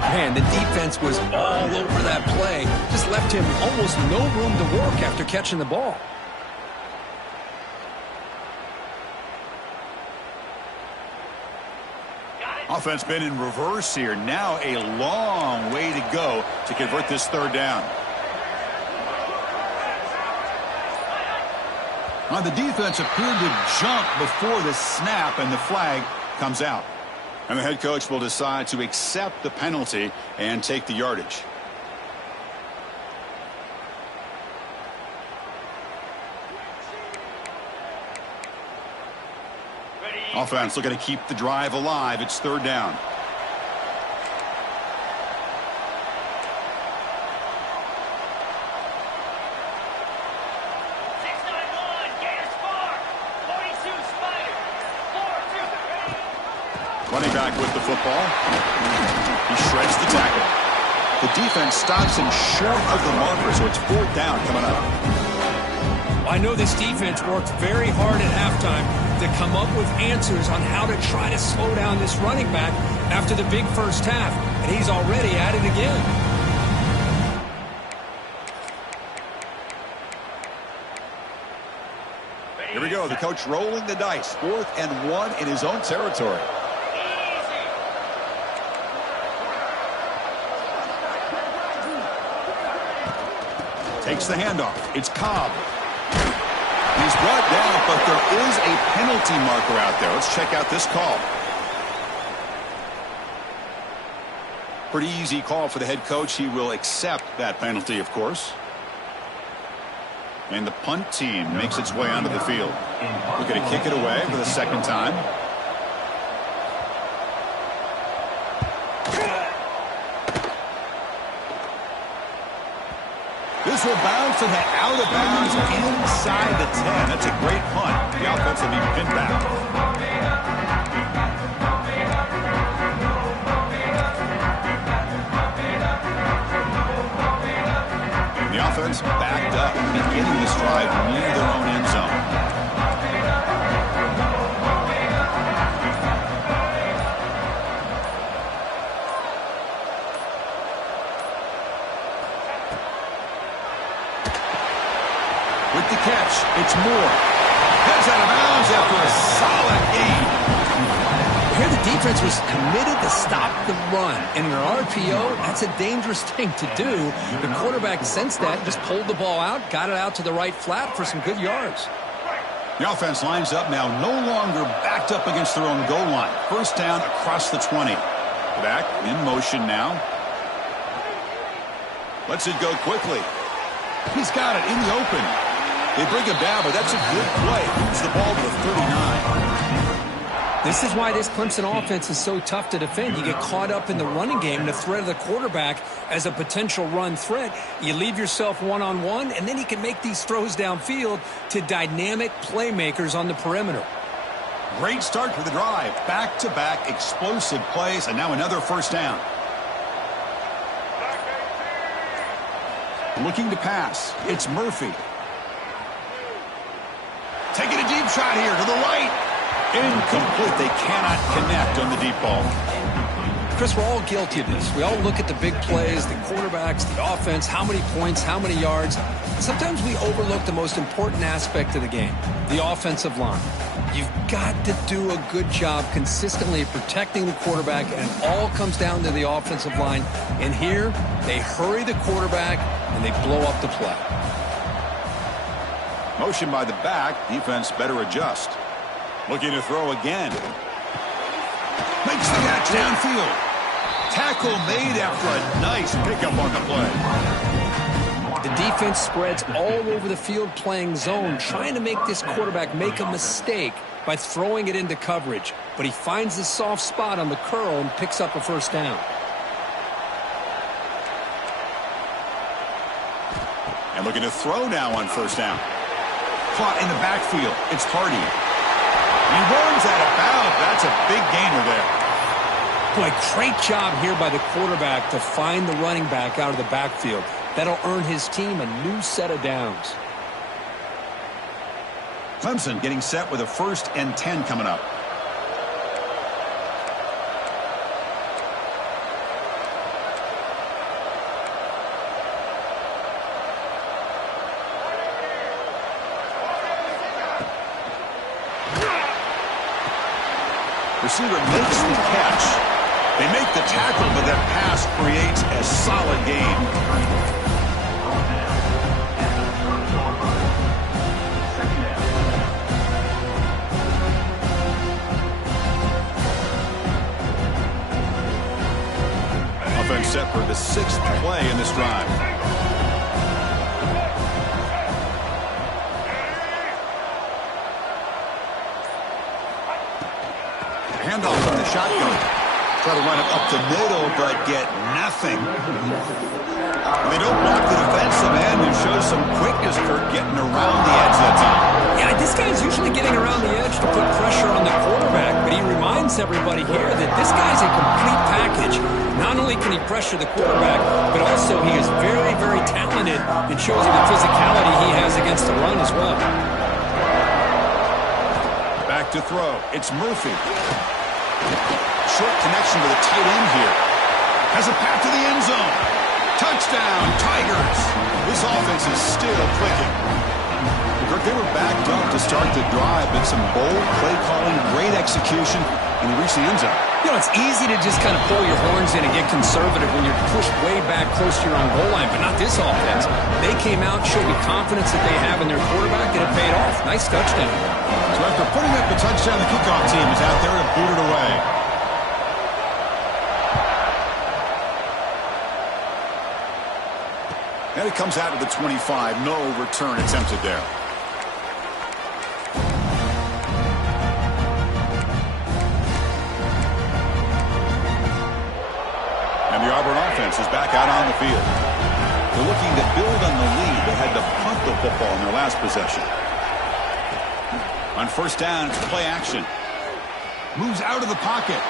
Man, the defense was all over that play. Just left him almost no room to work after catching the ball. Offense been in reverse here. Now a long way to go to convert this third down. Now the defense appeared to jump before the snap, and the flag comes out. And the head coach will decide to accept the penalty and take the yardage. Offense looking to keep the drive alive. It's third down. Running back with the football. He shreds the tackle. The defense stops him short of the marker, so it's fourth down coming up. I know this defense worked very hard at halftime to come up with answers on how to try to slow down this running back after the big first half, and he's already at it again. Here we go. The coach rolling the dice. 4th and 1 in his own territory. Takes the handoff. It's Cobb. He's brought down, but there is a penalty marker out there. Let's check out this call. Pretty easy call for the head coach. He will accept that penalty, of course. And the punt team makes its way onto the field. We're going to kick it away for the second time. This will bounce and head out of bounds inside the 10. That's a great punt. The offense will be pinned back. catch. It's Moore. Heads out of bounds after a solid gain. Here the defense was committed to stop the run. In an RPO, that's a dangerous thing to do. The quarterback sensed that, just pulled the ball out, got it out to the right flat for some good yards. The offense lines up now, no longer backed up against their own goal line. First down across the 20. Back in motion now. Lets it go quickly. He's got it in the open. They bring him down, but that's a good play. Moves the ball to the 39. This is why this Clemson offense is so tough to defend. You get caught up in the running game and the threat of the quarterback as a potential run threat. You leave yourself one-on-one, and then you can make these throws downfield to dynamic playmakers on the perimeter. Great start to the drive. Back-to-back explosive plays, and now another first down. Looking to pass. It's Murphy. Taking a deep shot here to the right. Incomplete. They cannot connect on the deep ball. Chris, we're all guilty of this. We all look at the big plays, the quarterbacks, the offense, how many points, how many yards. Sometimes we overlook the most important aspect of the game, the offensive line. You've got to do a good job consistently protecting the quarterback, and it all comes down to the offensive line. And here, they hurry the quarterback, and they blow up the play. Motion by the back. Defense better adjust. Looking to throw again. Makes the catch downfield. Tackle made after a nice pickup on the play. The defense spreads all over the field playing zone, trying to make this quarterback make a mistake by throwing it into coverage. But he finds the soft spot on the curl and picks up a first down. And looking to throw now on first down. Caught in the backfield. It's Hardy. He runs out of bounds. That's a big gainer there. Boy, great job here by the quarterback to find the running back out of the backfield. That'll earn his team a new set of downs. Clemson getting set with a 1st and 10 coming up. Receiver makes the catch. They make the tackle, but that pass creates a solid gain. Offense set for the 6th play in this drive. Handoff from the shotgun. Try to run it up the middle, but get nothing. And they don't block the defensive end, who shows some quickness, Kirk, getting around the edge that time. Yeah, this guy's usually getting around the edge to put pressure on the quarterback, but he reminds everybody here that this guy's a complete package. Not only can he pressure the quarterback, but also he is very, very talented and shows you the physicality he has against the run as well. Back to throw. It's Murphy. Short connection to the tight end here. Has a path to the end zone. Touchdown, Tigers. This offense is still clicking. Kirk, they were backed up to start the drive, but some bold play calling, great execution, and they reached the end zone. You know, it's easy to just kind of pull your horns in and get conservative when you're pushed way back close to your own goal line, but not this offense. They came out, showed the confidence that they have in their quarterback, and it paid off. Nice touchdown. So after putting up the touchdown, the kickoff team is out there to boot it away. And it comes out to the 25. No return attempted there. And the Auburn offense is back out on the field. They're looking to build on the lead. They had to punt the football in their last possession. On first down, it's play action. Moves out of the pocket.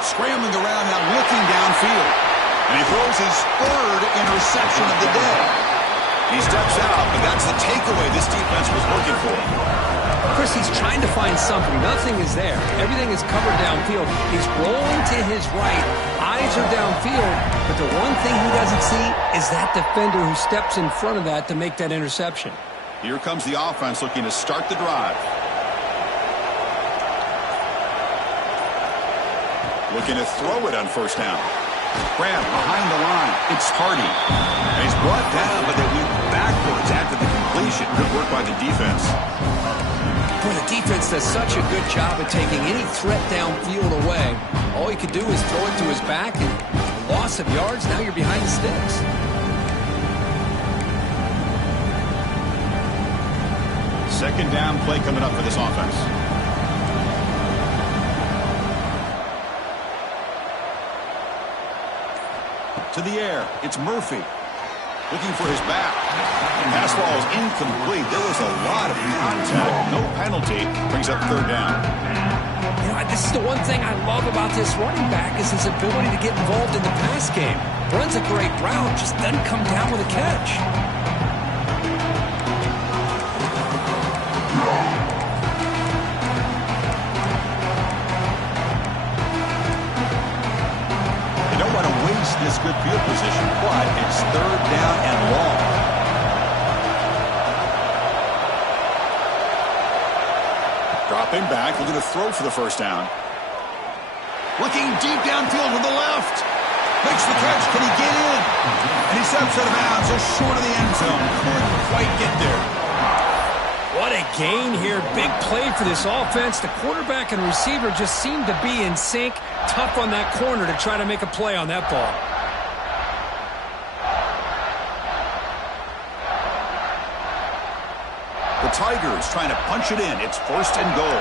Scrambling around now, looking downfield. And he throws his 3rd interception of the day. He steps out, but that's the takeaway this defense was looking for. Chris, he's trying to find something. Nothing is there. Everything is covered downfield. He's rolling to his right. Eyes are downfield. But the one thing he doesn't see is that defender who steps in front of that to make that interception. Here comes the offense looking to start the drive. Looking to throw it on first down. Grab behind the line. It's Hardy. And he's brought down, but they went backwards after the completion. Good work by the defense. Boy, the defense does such a good job of taking any threat downfield away. All he could do is throw it to his back, and loss of yards, now you're behind the sticks. Second down play coming up for this offense. To the air, it's Murphy. Looking for his back. Pass ball is incomplete. There was a lot of contact. No penalty. Brings up third down. You know, this is the one thing I love about this running back is his ability to get involved in the pass game. Runs a great route, just doesn't come down with a catch. This good field position, but it's third down and long. Dropping back, looking to throw for the first down. Looking deep downfield to the left. Makes the catch. Can he get in? And he steps out of bounds, so short of the end zone. Couldn't quite get there. What a gain here. Big play for this offense. The quarterback and receiver just seem to be in sync. Tough on that corner to try to make a play on that ball. The Tigers trying to punch it in. It's first and goal.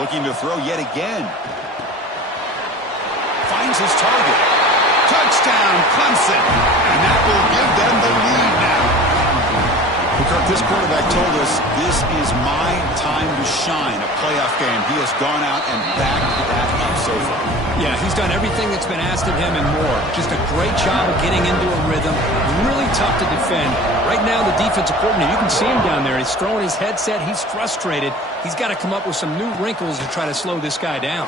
Looking to throw yet again. Finds his target. Touchdown, Clemson. And that will give them the lead now. Kirk, this quarterback told us this is my time to shine, a playoff game. He has gone out and backed that up so far. Yeah, he's done everything that's been asked of him and more. Just a great job of getting into a rhythm. Really tough to defend. Right now, the defensive coordinator, you can see him down there. He's throwing his headset. He's frustrated. He's got to come up with some new wrinkles to try to slow this guy down.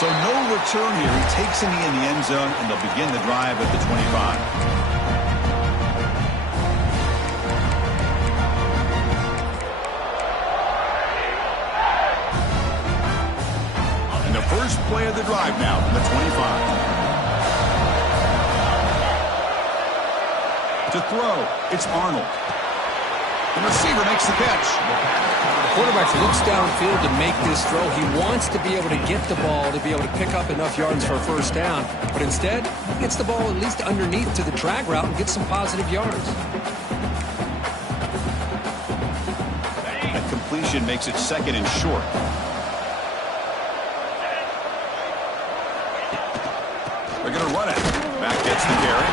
So no return here. He takes him in the end zone, and they'll begin the drive at the 25. First play of the drive now from the 25. To throw, it's Arnold. The receiver makes the catch. The quarterback looks downfield to make this throw. He wants to be able to get the ball to be able to pick up enough yards for a first down. But instead, he gets the ball at least underneath to the drag route and gets some positive yards. That completion makes it second and short. They're going to run it. Back gets the carry.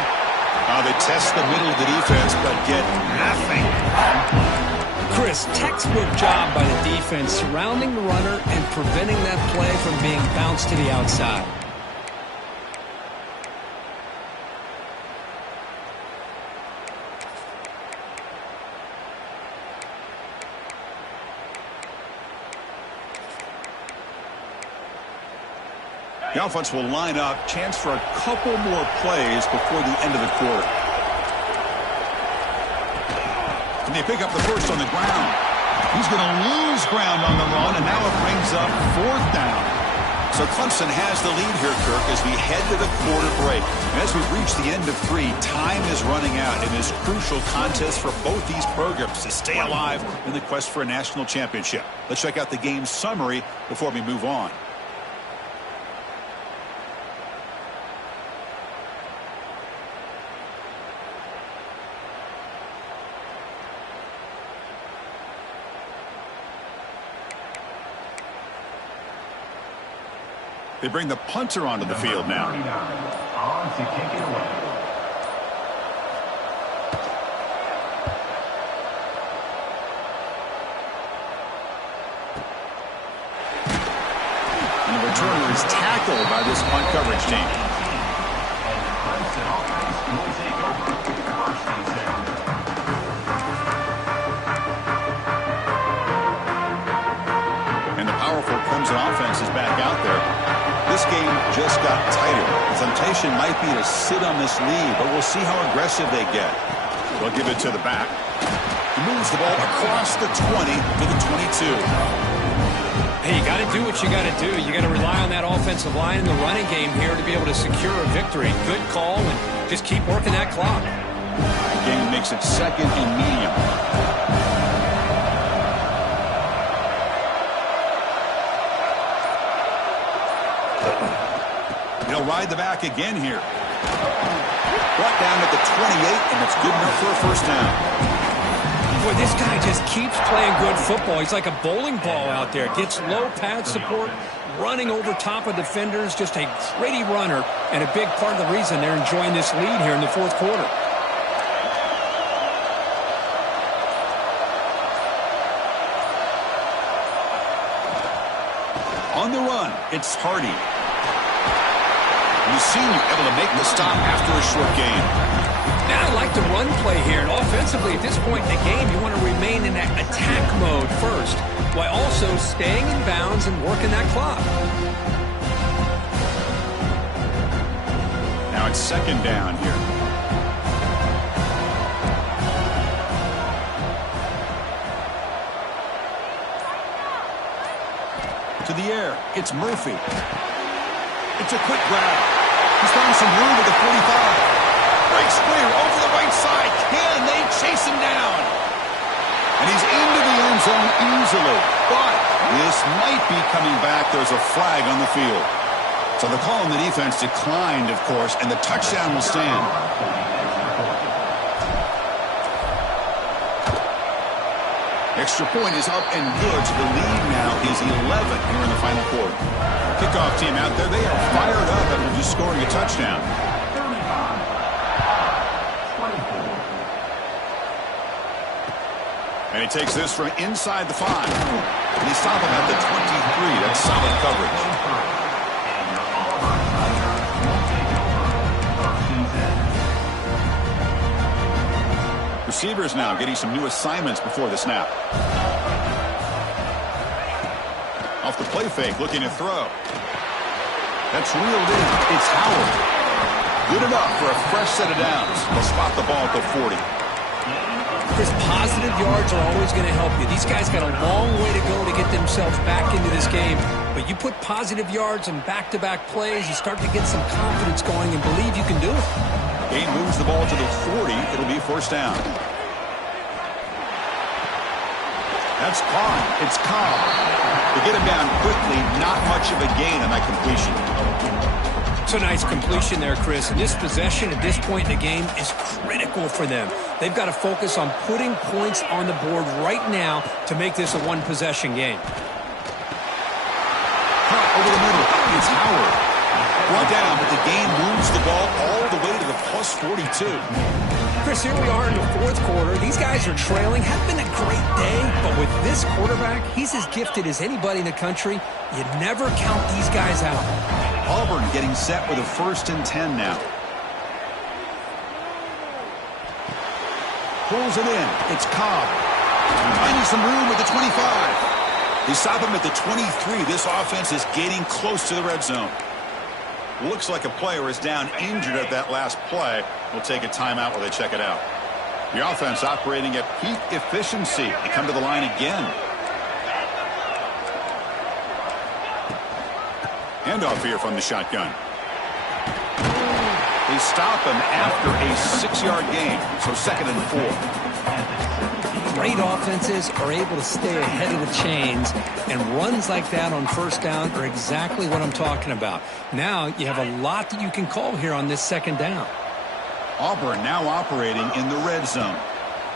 They test the middle of the defense, but get nothing. Chris, textbook job by the defense surrounding the runner and preventing that play from being bounced to the outside. The offense will line up. Chance for a couple more plays before the end of the quarter. And they pick up the first on the ground. He's going to lose ground on the run, and now it brings up fourth down. So Clemson has the lead here, Kirk, as we head to the quarter break. And as we reach the end of 3, time is running out in this crucial contest for both these programs to stay alive in the quest for a national championship. Let's check out the game summary before we move on. They bring the punter onto the field now. On to kick it away. And the returner is tackled by this punt coverage team. And the Clemson offense will take over first and 10. And the powerful Clemson offense is back out there. This game just got tighter. The temptation might be to sit on this lead, but we'll see how aggressive they get. They'll give it to the back. He moves the ball across the 20 to the 22. Hey, you got to do what you got to do. You got to rely on that offensive line in the running game here to be able to secure a victory. Good call, and just keep working that clock. The game makes it second and medium. He'll ride the back again here. Brought down at the 28, and it's good enough for a first down. Boy, this guy just keeps playing good football. He's like a bowling ball out there. Gets low pad support, running over top of defenders. Just a gritty runner, and a big part of the reason they're enjoying this lead here in the fourth quarter. On the run, it's Hardy. The senior able to make the stop after a short gain. Now I like the run play here, and offensively at this point in the game, you want to remain in that attack mode first, while also staying in bounds and working that clock. Now it's second down here. To the air, it's Murphy. It's a quick grab. He's found some room at the 45. Breaks clear over the right side. Can they chase him down? And he's into the end zone easily. But this might be coming back. There's a flag on the field. So the call on the defense declined, of course, and the touchdown will stand. Extra point is up and good. So the lead now is 11 here in the final quarter. Kickoff team out there. They are fired up after just scoring a touchdown. And he takes this from inside the 5. And he stops him at the 23. That's solid coverage. Receivers now getting some new assignments before the snap. Off the play fake, looking to throw. That's reeled in. It's Howard. Good enough for a fresh set of downs. They'll spot the ball at the 40. His positive yards are always going to help you. These guys got a long way to go to get themselves back into this game. But you put positive yards and back-to-back plays, you start to get some confidence going and believe you can do it. Gain moves the ball to the 40. It'll be first down. That's caught. It's Cobb. To get him down quickly, not much of a gain on that completion. It's a nice completion there, Chris. And this possession at this point in the game is critical for them. They've got to focus on putting points on the board right now to make this a one-possession game. Cut over the middle. It's Howard. Brought down, but the gain moves the ball all the way to the plus 42. Chris, here we are in the fourth quarter. These guys are trailing. Hasn't been a great day, but with this quarterback, he's as gifted as anybody in the country. You never count these guys out. Auburn getting set with a 1st and 10 now. Pulls it in. It's Cobb. Finding some room at the 25. They stop him at the 23. This offense is getting close to the red zone. Looks like a player is down injured at that last play. We'll take a timeout while they check it out. The offense operating at peak efficiency. They come to the line again. Handoff here from the shotgun. They stop him after a 6-yard gain. So 2nd and 4. Great offenses are able to stay ahead of the chains, and runs like that on first down are exactly what I'm talking about. Now you have a lot that you can call here on this 2nd down. Auburn now operating in the red zone.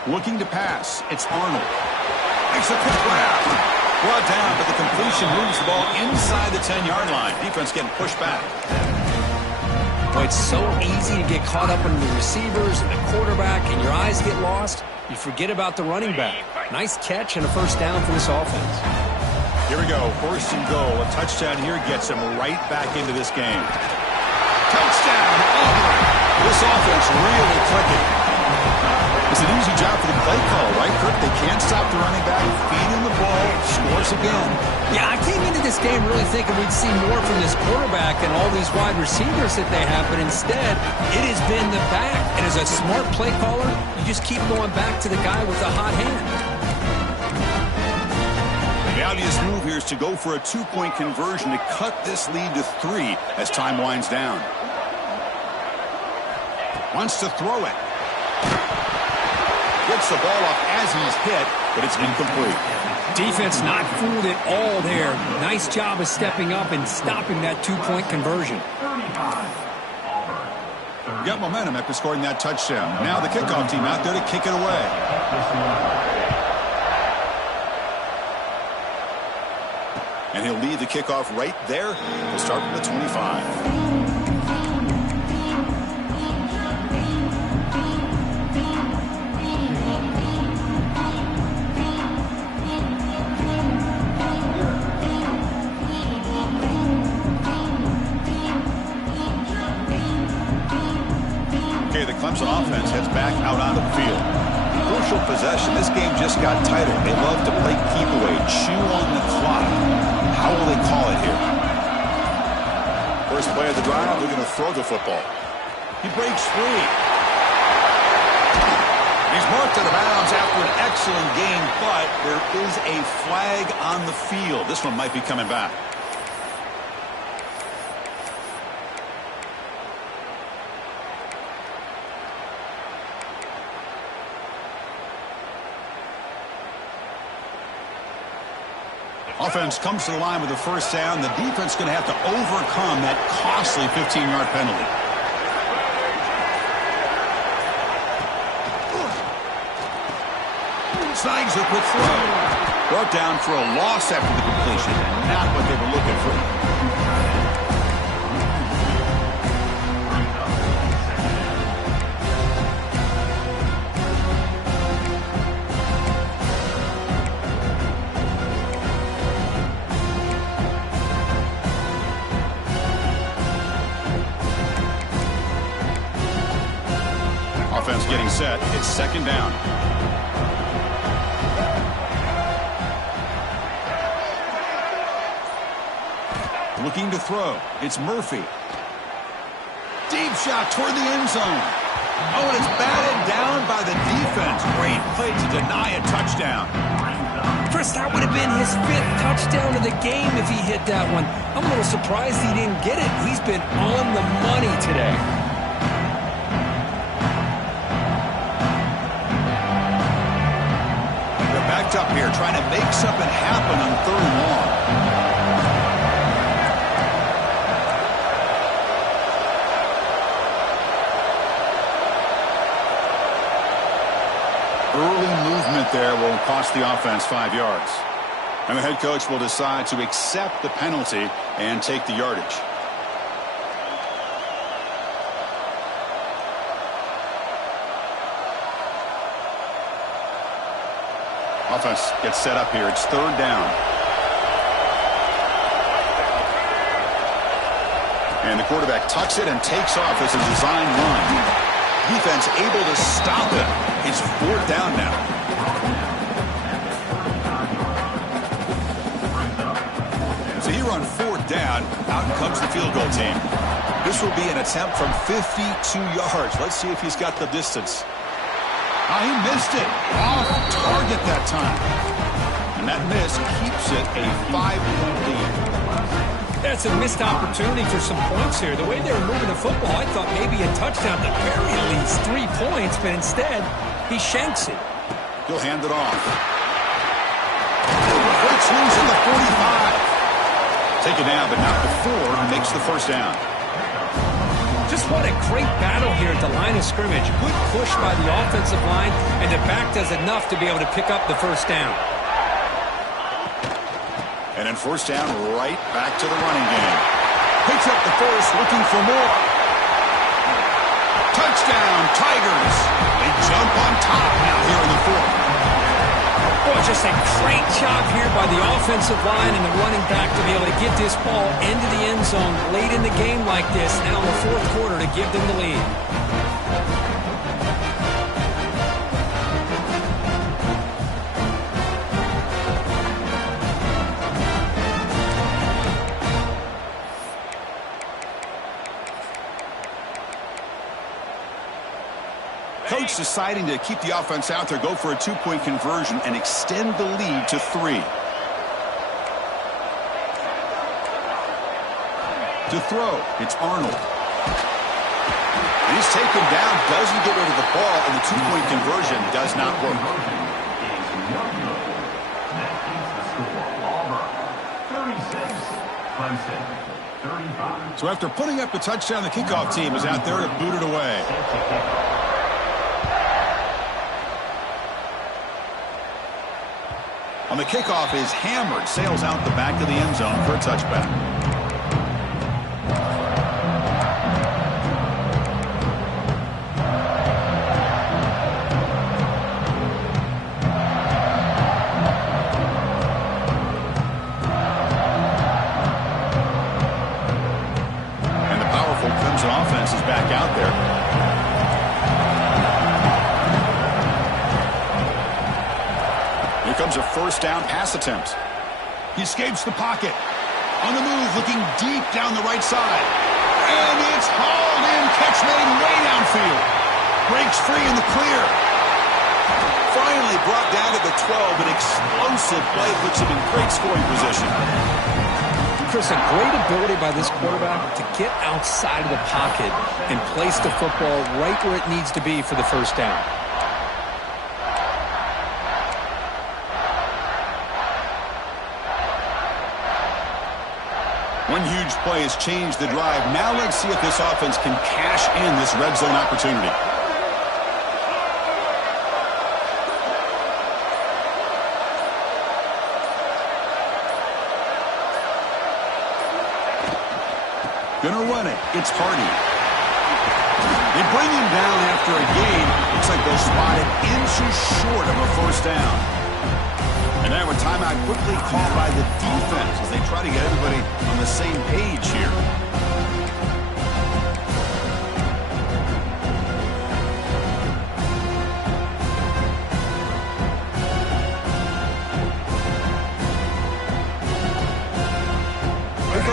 Looking to pass. It's Arnold. Makes a quick grab. Brought down, but the completion moves the ball inside the 10-yard line. Defense getting pushed back. Boy, it's so easy to get caught up in the receivers and the quarterback, and your eyes get lost. You forget about the running back. Nice catch and a first down for this offense. Here we go. 1st and goal. A touchdown here gets him right back into this game. Touchdown, Auburn. This offense really clicking. It's an easy job for the play call, right? Kirk, they can't stop the running back. Feed him the ball, scores again. Yeah, I came into this game really thinking we'd see more from this quarterback and all these wide receivers that they have, but instead, it has been the back. And as a smart play caller, you just keep going back to the guy with the hot hand. The obvious move here is to go for a two-point conversion to cut this lead to 3 as time winds down. Wants to throw it. Gets the ball off as he's hit, but it's incomplete. Defense not fooled at all there. Nice job of stepping up and stopping that two-point conversion. Got momentum after scoring that touchdown. Now the kickoff team out there to kick it away. And he'll lead the kickoff right there. He'll start from the 25. The Clemson offense heads back out onto the field. Crucial possession. This game just got tighter. They love to play keep away, chew on the clock. How will they call it here? First play of the drive, they're going to throw the football. He breaks free. He's marked out of bounds after an excellent game, but there is a flag on the field. This one might be coming back. Offense comes to the line with the first down. The defense going to have to overcome that costly 15-yard penalty. Snags a quick throw. Brought down for a loss after the completion, and not what they were looking for. Offense getting set. It's second down. Looking to throw. It's Murphy. Deep shot toward the end zone. Oh, and it's batted down by the defense. Great play to deny a touchdown. Chris, that would have been his 5th touchdown of the game if he hit that one. I'm a little surprised he didn't get it. He's been on the money today. Backed up here, trying to make something happen on 3rd and long. Early movement there will cost the offense 5 yards. And the head coach will decide to accept the penalty and take the yardage. Offense gets set up here. It's 3rd down. And the quarterback tucks it and takes off as a design run. Defense able to stop it. It's 4th down now. So here on 4th down, out comes the field goal team. This will be an attempt from 52 yards. Let's see if he's got the distance. Oh, he missed it. Off target that time. And that miss keeps it a 5-point lead. That's a missed opportunity for some points here. The way they were moving the football, I thought maybe a touchdown at the very least 3 points, but instead, he shanks it. He'll hand it off. Breaks loose at the 45. Take it down, but not before he makes the first down. Just what a great battle here at the line of scrimmage. Good push by the offensive line, and the back does enough to be able to pick up the first down. And then first down, right back to the running game. Picks up the first, looking for more. Touchdown, Tigers. They jump on top now here in the 4th. Boy, just a great job here by the offensive line and the running back to be able to get this ball into the end zone late in the game like this, now in the 4th quarter to give them the lead. coach deciding to keep the offense out there, go for a two-point conversion, and extend the lead to 3. To throw, it's Arnold. And he's taken down, doesn't get rid of the ball, and the two-point conversion does not work. That keeps the score. Auburn 36, Clemson 35. So after putting up a touchdown, the kickoff team is out there to boot it away. On the kickoff is hammered, sails out the back of the end zone for a touchback. Clemson offense is back out there. Here comes a first down pass attempt. He escapes the pocket. On the move, looking deep down the right side. And it's hauled in. Catch made way downfield. Breaks free in the clear. Finally brought down to the 12. An explosive play puts him in great scoring position. Chris, a great ability by this quarterback to get outside of the pocket and place the football right where it needs to be for the first down. One huge play has changed the drive. Now let's see if this offense can cash in this red zone opportunity. Gonna run it. It's Hardy. They bring him down after a gain. Looks like they'll spot it inches short of a first down. And now a timeout quickly called by the defense as they try to get everybody on the same page here.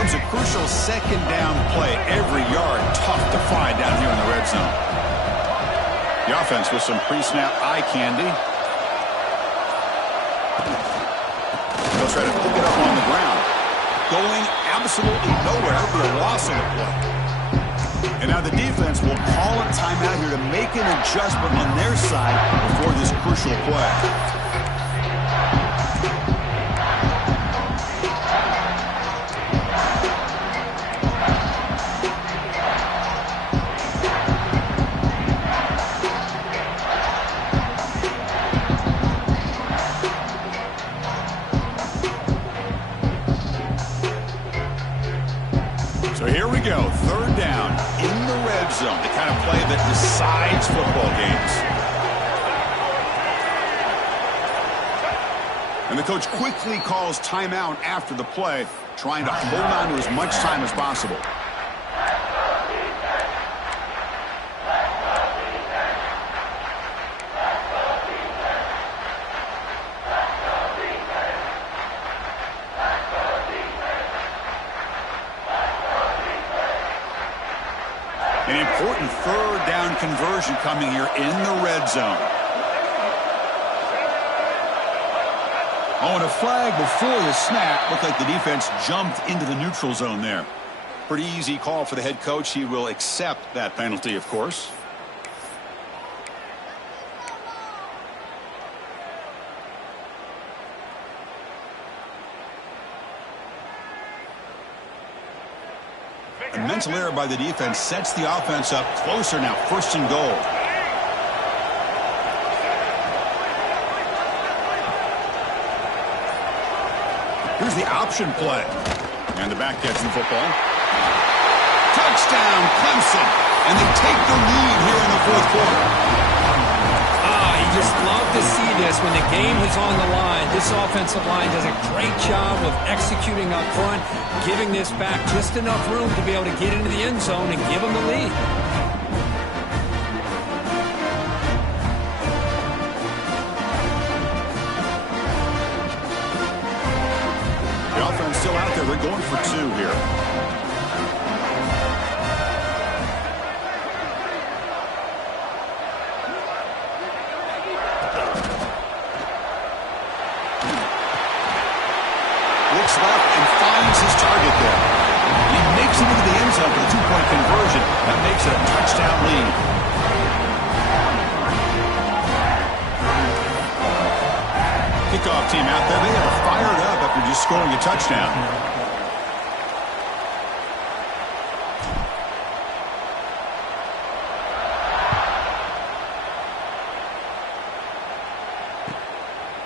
A crucial second down play. Every yard tough to find down here in the red zone. The offense with some pre-snap eye candy. They'll try to pick it up on the ground. Going absolutely nowhere. It'll be a loss on the play. And now the defense will call a timeout here to make an adjustment on their side before this crucial play. Here we go, third down in the red zone, the kind of play that decides football games. And the coach quickly calls timeout after the play, trying to hold on to as much time as possible. An important third down conversion coming here in the red zone. Oh, and a flag before the snap. Looked like the defense jumped into the neutral zone there. Pretty easy call for the head coach. He will accept that penalty, of course. A mental error by the defense sets the offense up closer now. First and goal. Here's the option play. And the back gets the football. Touchdown, Clemson. And they take the lead here in the fourth quarter. You just love to see this when the game is on the line. This offensive line does a great job of executing up front, giving this back just enough room to be able to get into the end zone and give them the lead. The offense still out there. They're going for two here. zone for the two-point conversion. That makes it a touchdown lead. Kickoff team out there. They are fired up after just scoring a touchdown.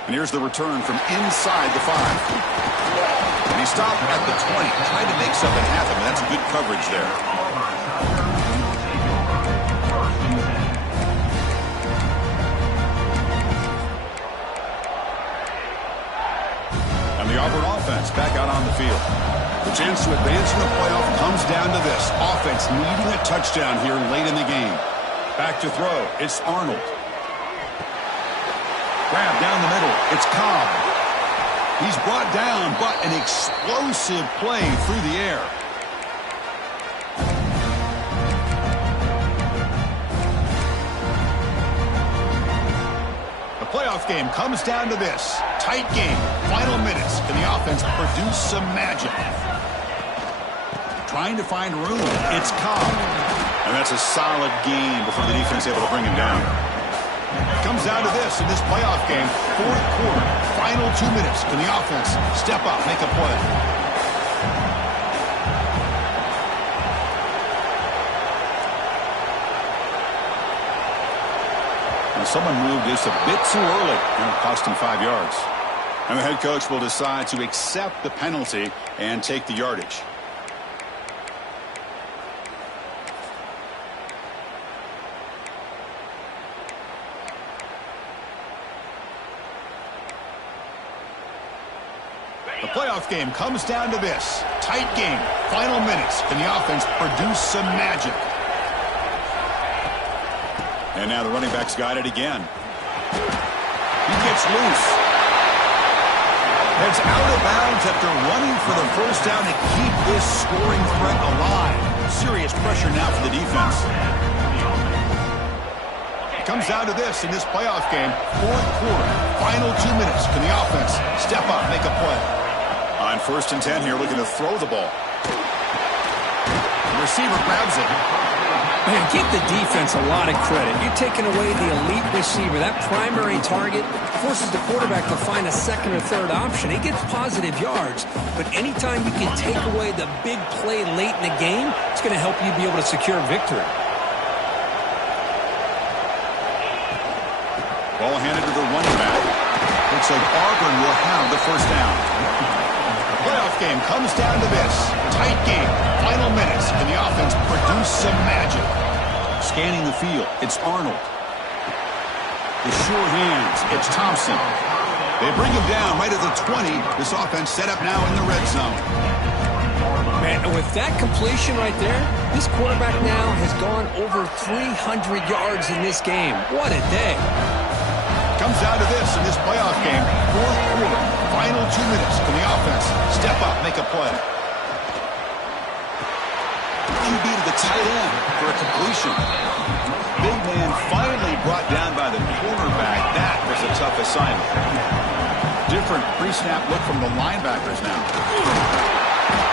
And here's the return from inside the 5. And he stopped at the 20, trying to make something happen. That's good coverage there. And the Auburn offense back out on the field. The chance to advance in the playoff comes down to this. Offense needing a touchdown here late in the game. Back to throw. It's Arnold. Grab down the middle. It's Cobb. He's brought down, but an explosive play through the air. The playoff game comes down to this. Tight game. Final minutes. Can the offense produce some magic? Trying to find room. It's Cobb. And that's a solid game before the defense is able to bring him down. Comes down to this in this playoff game. Fourth quarter, final 2 minutes. Can the offense step up, make a play? And someone moved just a bit too early, and it cost him 5 yards. And the head coach will decide to accept the penalty and take the yardage. The playoff game comes down to this. Tight game. Final minutes. Can the offense produce some magic? And now the running back's got it again. He gets loose. Heads out of bounds after running for the first down to keep this scoring threat alive. Serious pressure now for the defense. It comes down to this in this playoff game. Fourth quarter. Final 2 minutes. Can the offense step up, make a play? On 1st and 10 here, looking to throw the ball. The receiver grabs it. Man, give the defense a lot of credit. You're taking away the elite receiver. That primary target forces the quarterback to find a second or third option. He gets positive yards, but anytime you can take away the big play late in the game, it's going to help you be able to secure victory. Ball handed to the running back. Looks like Auburn will have the first down. Playoff game comes down to this. Tight game. Final minutes. Can the offense produce some magic? Scanning the field. It's Arnold. The sure hands. It's Thompson. They bring him down right at the 20. This offense set up now in the red zone. Man, with that completion right there, this quarterback now has gone over 300 yards in this game. What a day. Comes down to this in this playoff game. Fourth quarter. Final 2 minutes. Can the offense step up, make a play? QB to the tight end for a completion. Big man finally brought down by the cornerback. That was a tough assignment. Different pre-snap look from the linebackers now.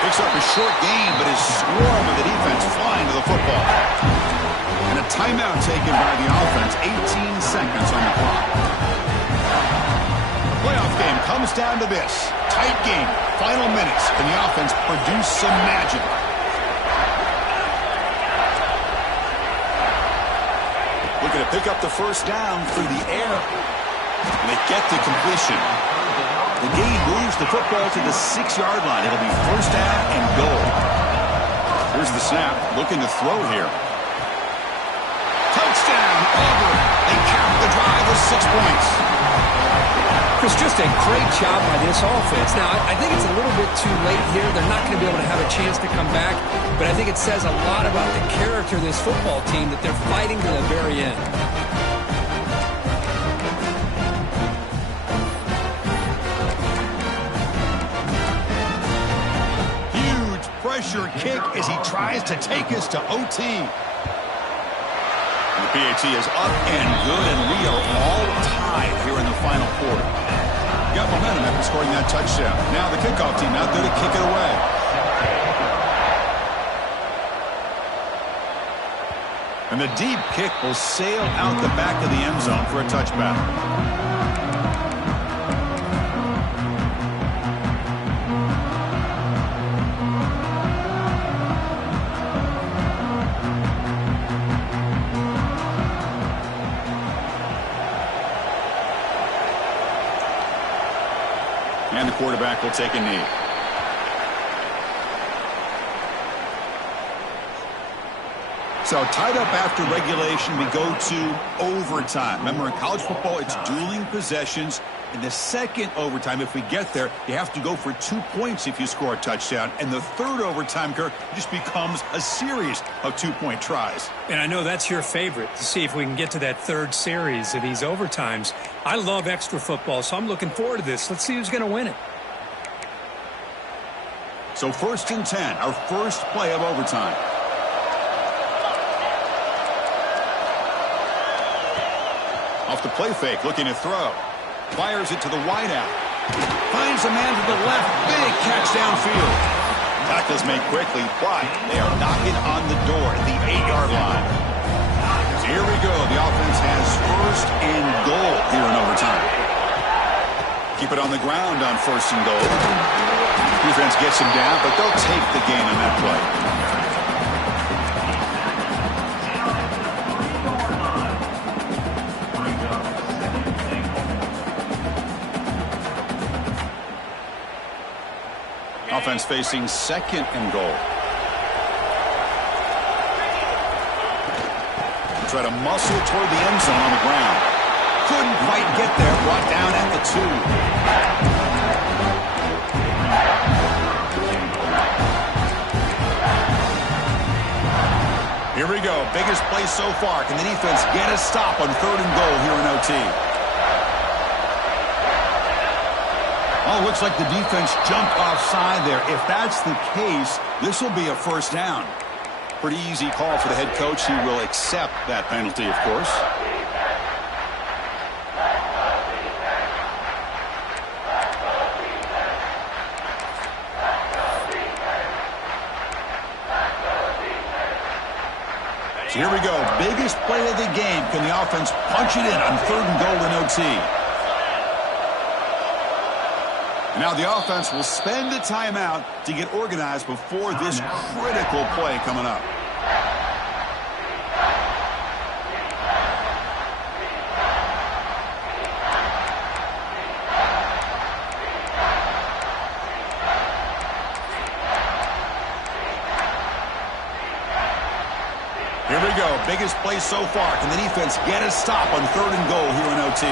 Picks up a short gain, but his swarm of the defense flying to the football. And a timeout taken by the offense. 18 seconds on the clock. Playoff game comes down to this. Tight game. Final minutes. Can the offense produce some magic? Looking to pick up the first down through the air. And they get the completion. The gain moves the football to the 6-yard line. It'll be first down and goal. Here's the snap. Looking to throw here. Touchdown, Auburn. They cap the drive with 6 points. It's just a great job by this offense. Now, I think it's a little bit too late here. They're not going to be able to have a chance to come back. But I think it says a lot about the character of this football team that they're fighting to the very end. Huge pressure kick as he tries to take us to OT. The PAT is up and good, and we are all tied here in the final quarter. Got momentum after scoring that touchdown. Now the kickoff team out there to kick it away. And the deep kick will sail out the back of the end zone for a touchback. And the quarterback will take a knee. So tied up after regulation, we go to overtime. Remember, in college football, it's dueling possessions. In the second overtime, if we get there, you have to go for 2 points if you score a touchdown. And the third overtime, Kirk, just becomes a series of 2-point tries. And I know that's your favorite, to see if we can get to that third series of these overtimes. I love extra football, so I'm looking forward to this. Let's see who's going to win it. So 1st and 10, our first play of overtime. Off the play fake, looking to throw. Fires it to the wideout. Finds a man to the left. Big catch downfield. Tackles made quickly, but they are knocking on the door at the 8-yard line. So here we go. The offense has 1st and goal here in overtime. Keep it on the ground on 1st and goal. Defense gets him down, but they'll take the gain on that play. Offense facing 2nd and goal. Try to muscle toward the end zone on the ground. Couldn't quite get there. Brought down at the 2. Here we go. Biggest play so far. Can the defense get a stop on 3rd and goal here in OT? Oh, looks like the defense jumped offside there. If that's the case, this will be a 1st down. Pretty easy call for the head coach. He will accept that penalty, of course. So here we go. Biggest play of the game. Can the offense punch it in on 3rd and goal in OT? Now the offense will spend a timeout to get organized before this critical play coming up. Here we go. Biggest play so far. Can the defense get a stop on 3rd and goal here in OT?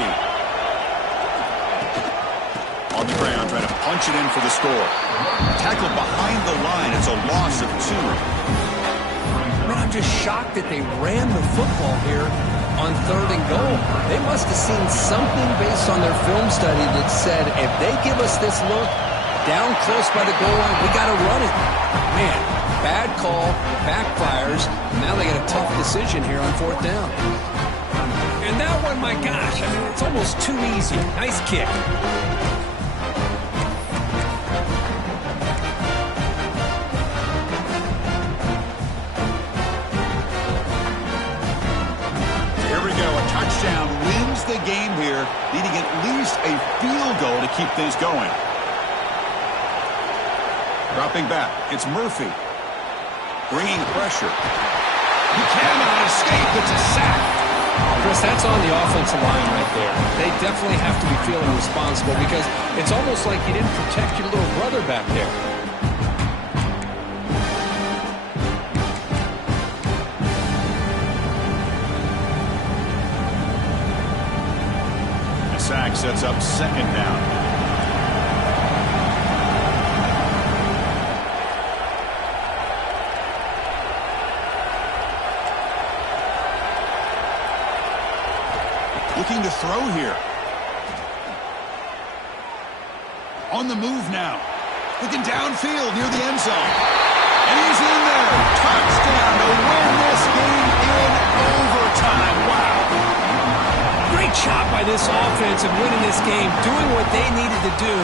On the ground, trying to punch it in for the score. Tackled behind the line. It's a loss of 2. Man, I'm just shocked that they ran the football here on 3rd and goal. They must have seen something based on their film study that said, if they give us this look down close by the goal line, we got to run it. Man, bad call, backfires. Now they got a tough decision here on 4th down. And that one, my gosh, I mean, it's almost too easy. Nice kick. Touchdown wins the game here, needing at least a field goal to keep things going. Dropping back, it's Murphy. Bringing pressure. He cannot escape, it's a sack. Chris, that's on the offensive line right there. They definitely have to be feeling responsible because it's almost like you didn't protect your little brother back there. Sack sets up 2nd down. Looking to throw here. On the move now. Looking downfield near the end zone. And he's in there. Touchdown to win this game in overtime. Wow. Great job by this offense of winning this game, doing what they needed to do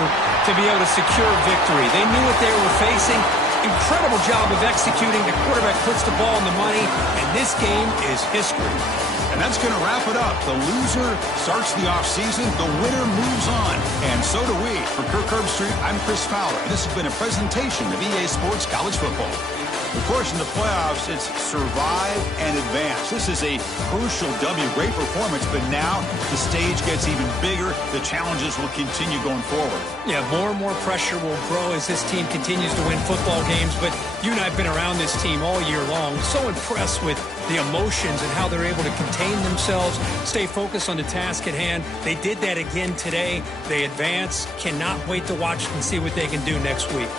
to be able to secure victory. They knew what they were facing. Incredible job of executing. The quarterback puts the ball in the money, and this game is history. And that's going to wrap it up. The loser starts the offseason. The winner moves on. And so do we. For Kirk Herbstreit, I'm Chris Fowler. And this has been a presentation of EA Sports College Football. Of course, in the playoffs, it's survive and advance. This is a crucial W. Great performance, but now the stage gets even bigger. The challenges will continue going forward. Yeah, more and more pressure will grow as this team continues to win football games. But you and I have been around this team all year long. So impressed with the emotions and how they're able to contain themselves, stay focused on the task at hand. They did that again today. They advance. Cannot wait to watch and see what they can do next week.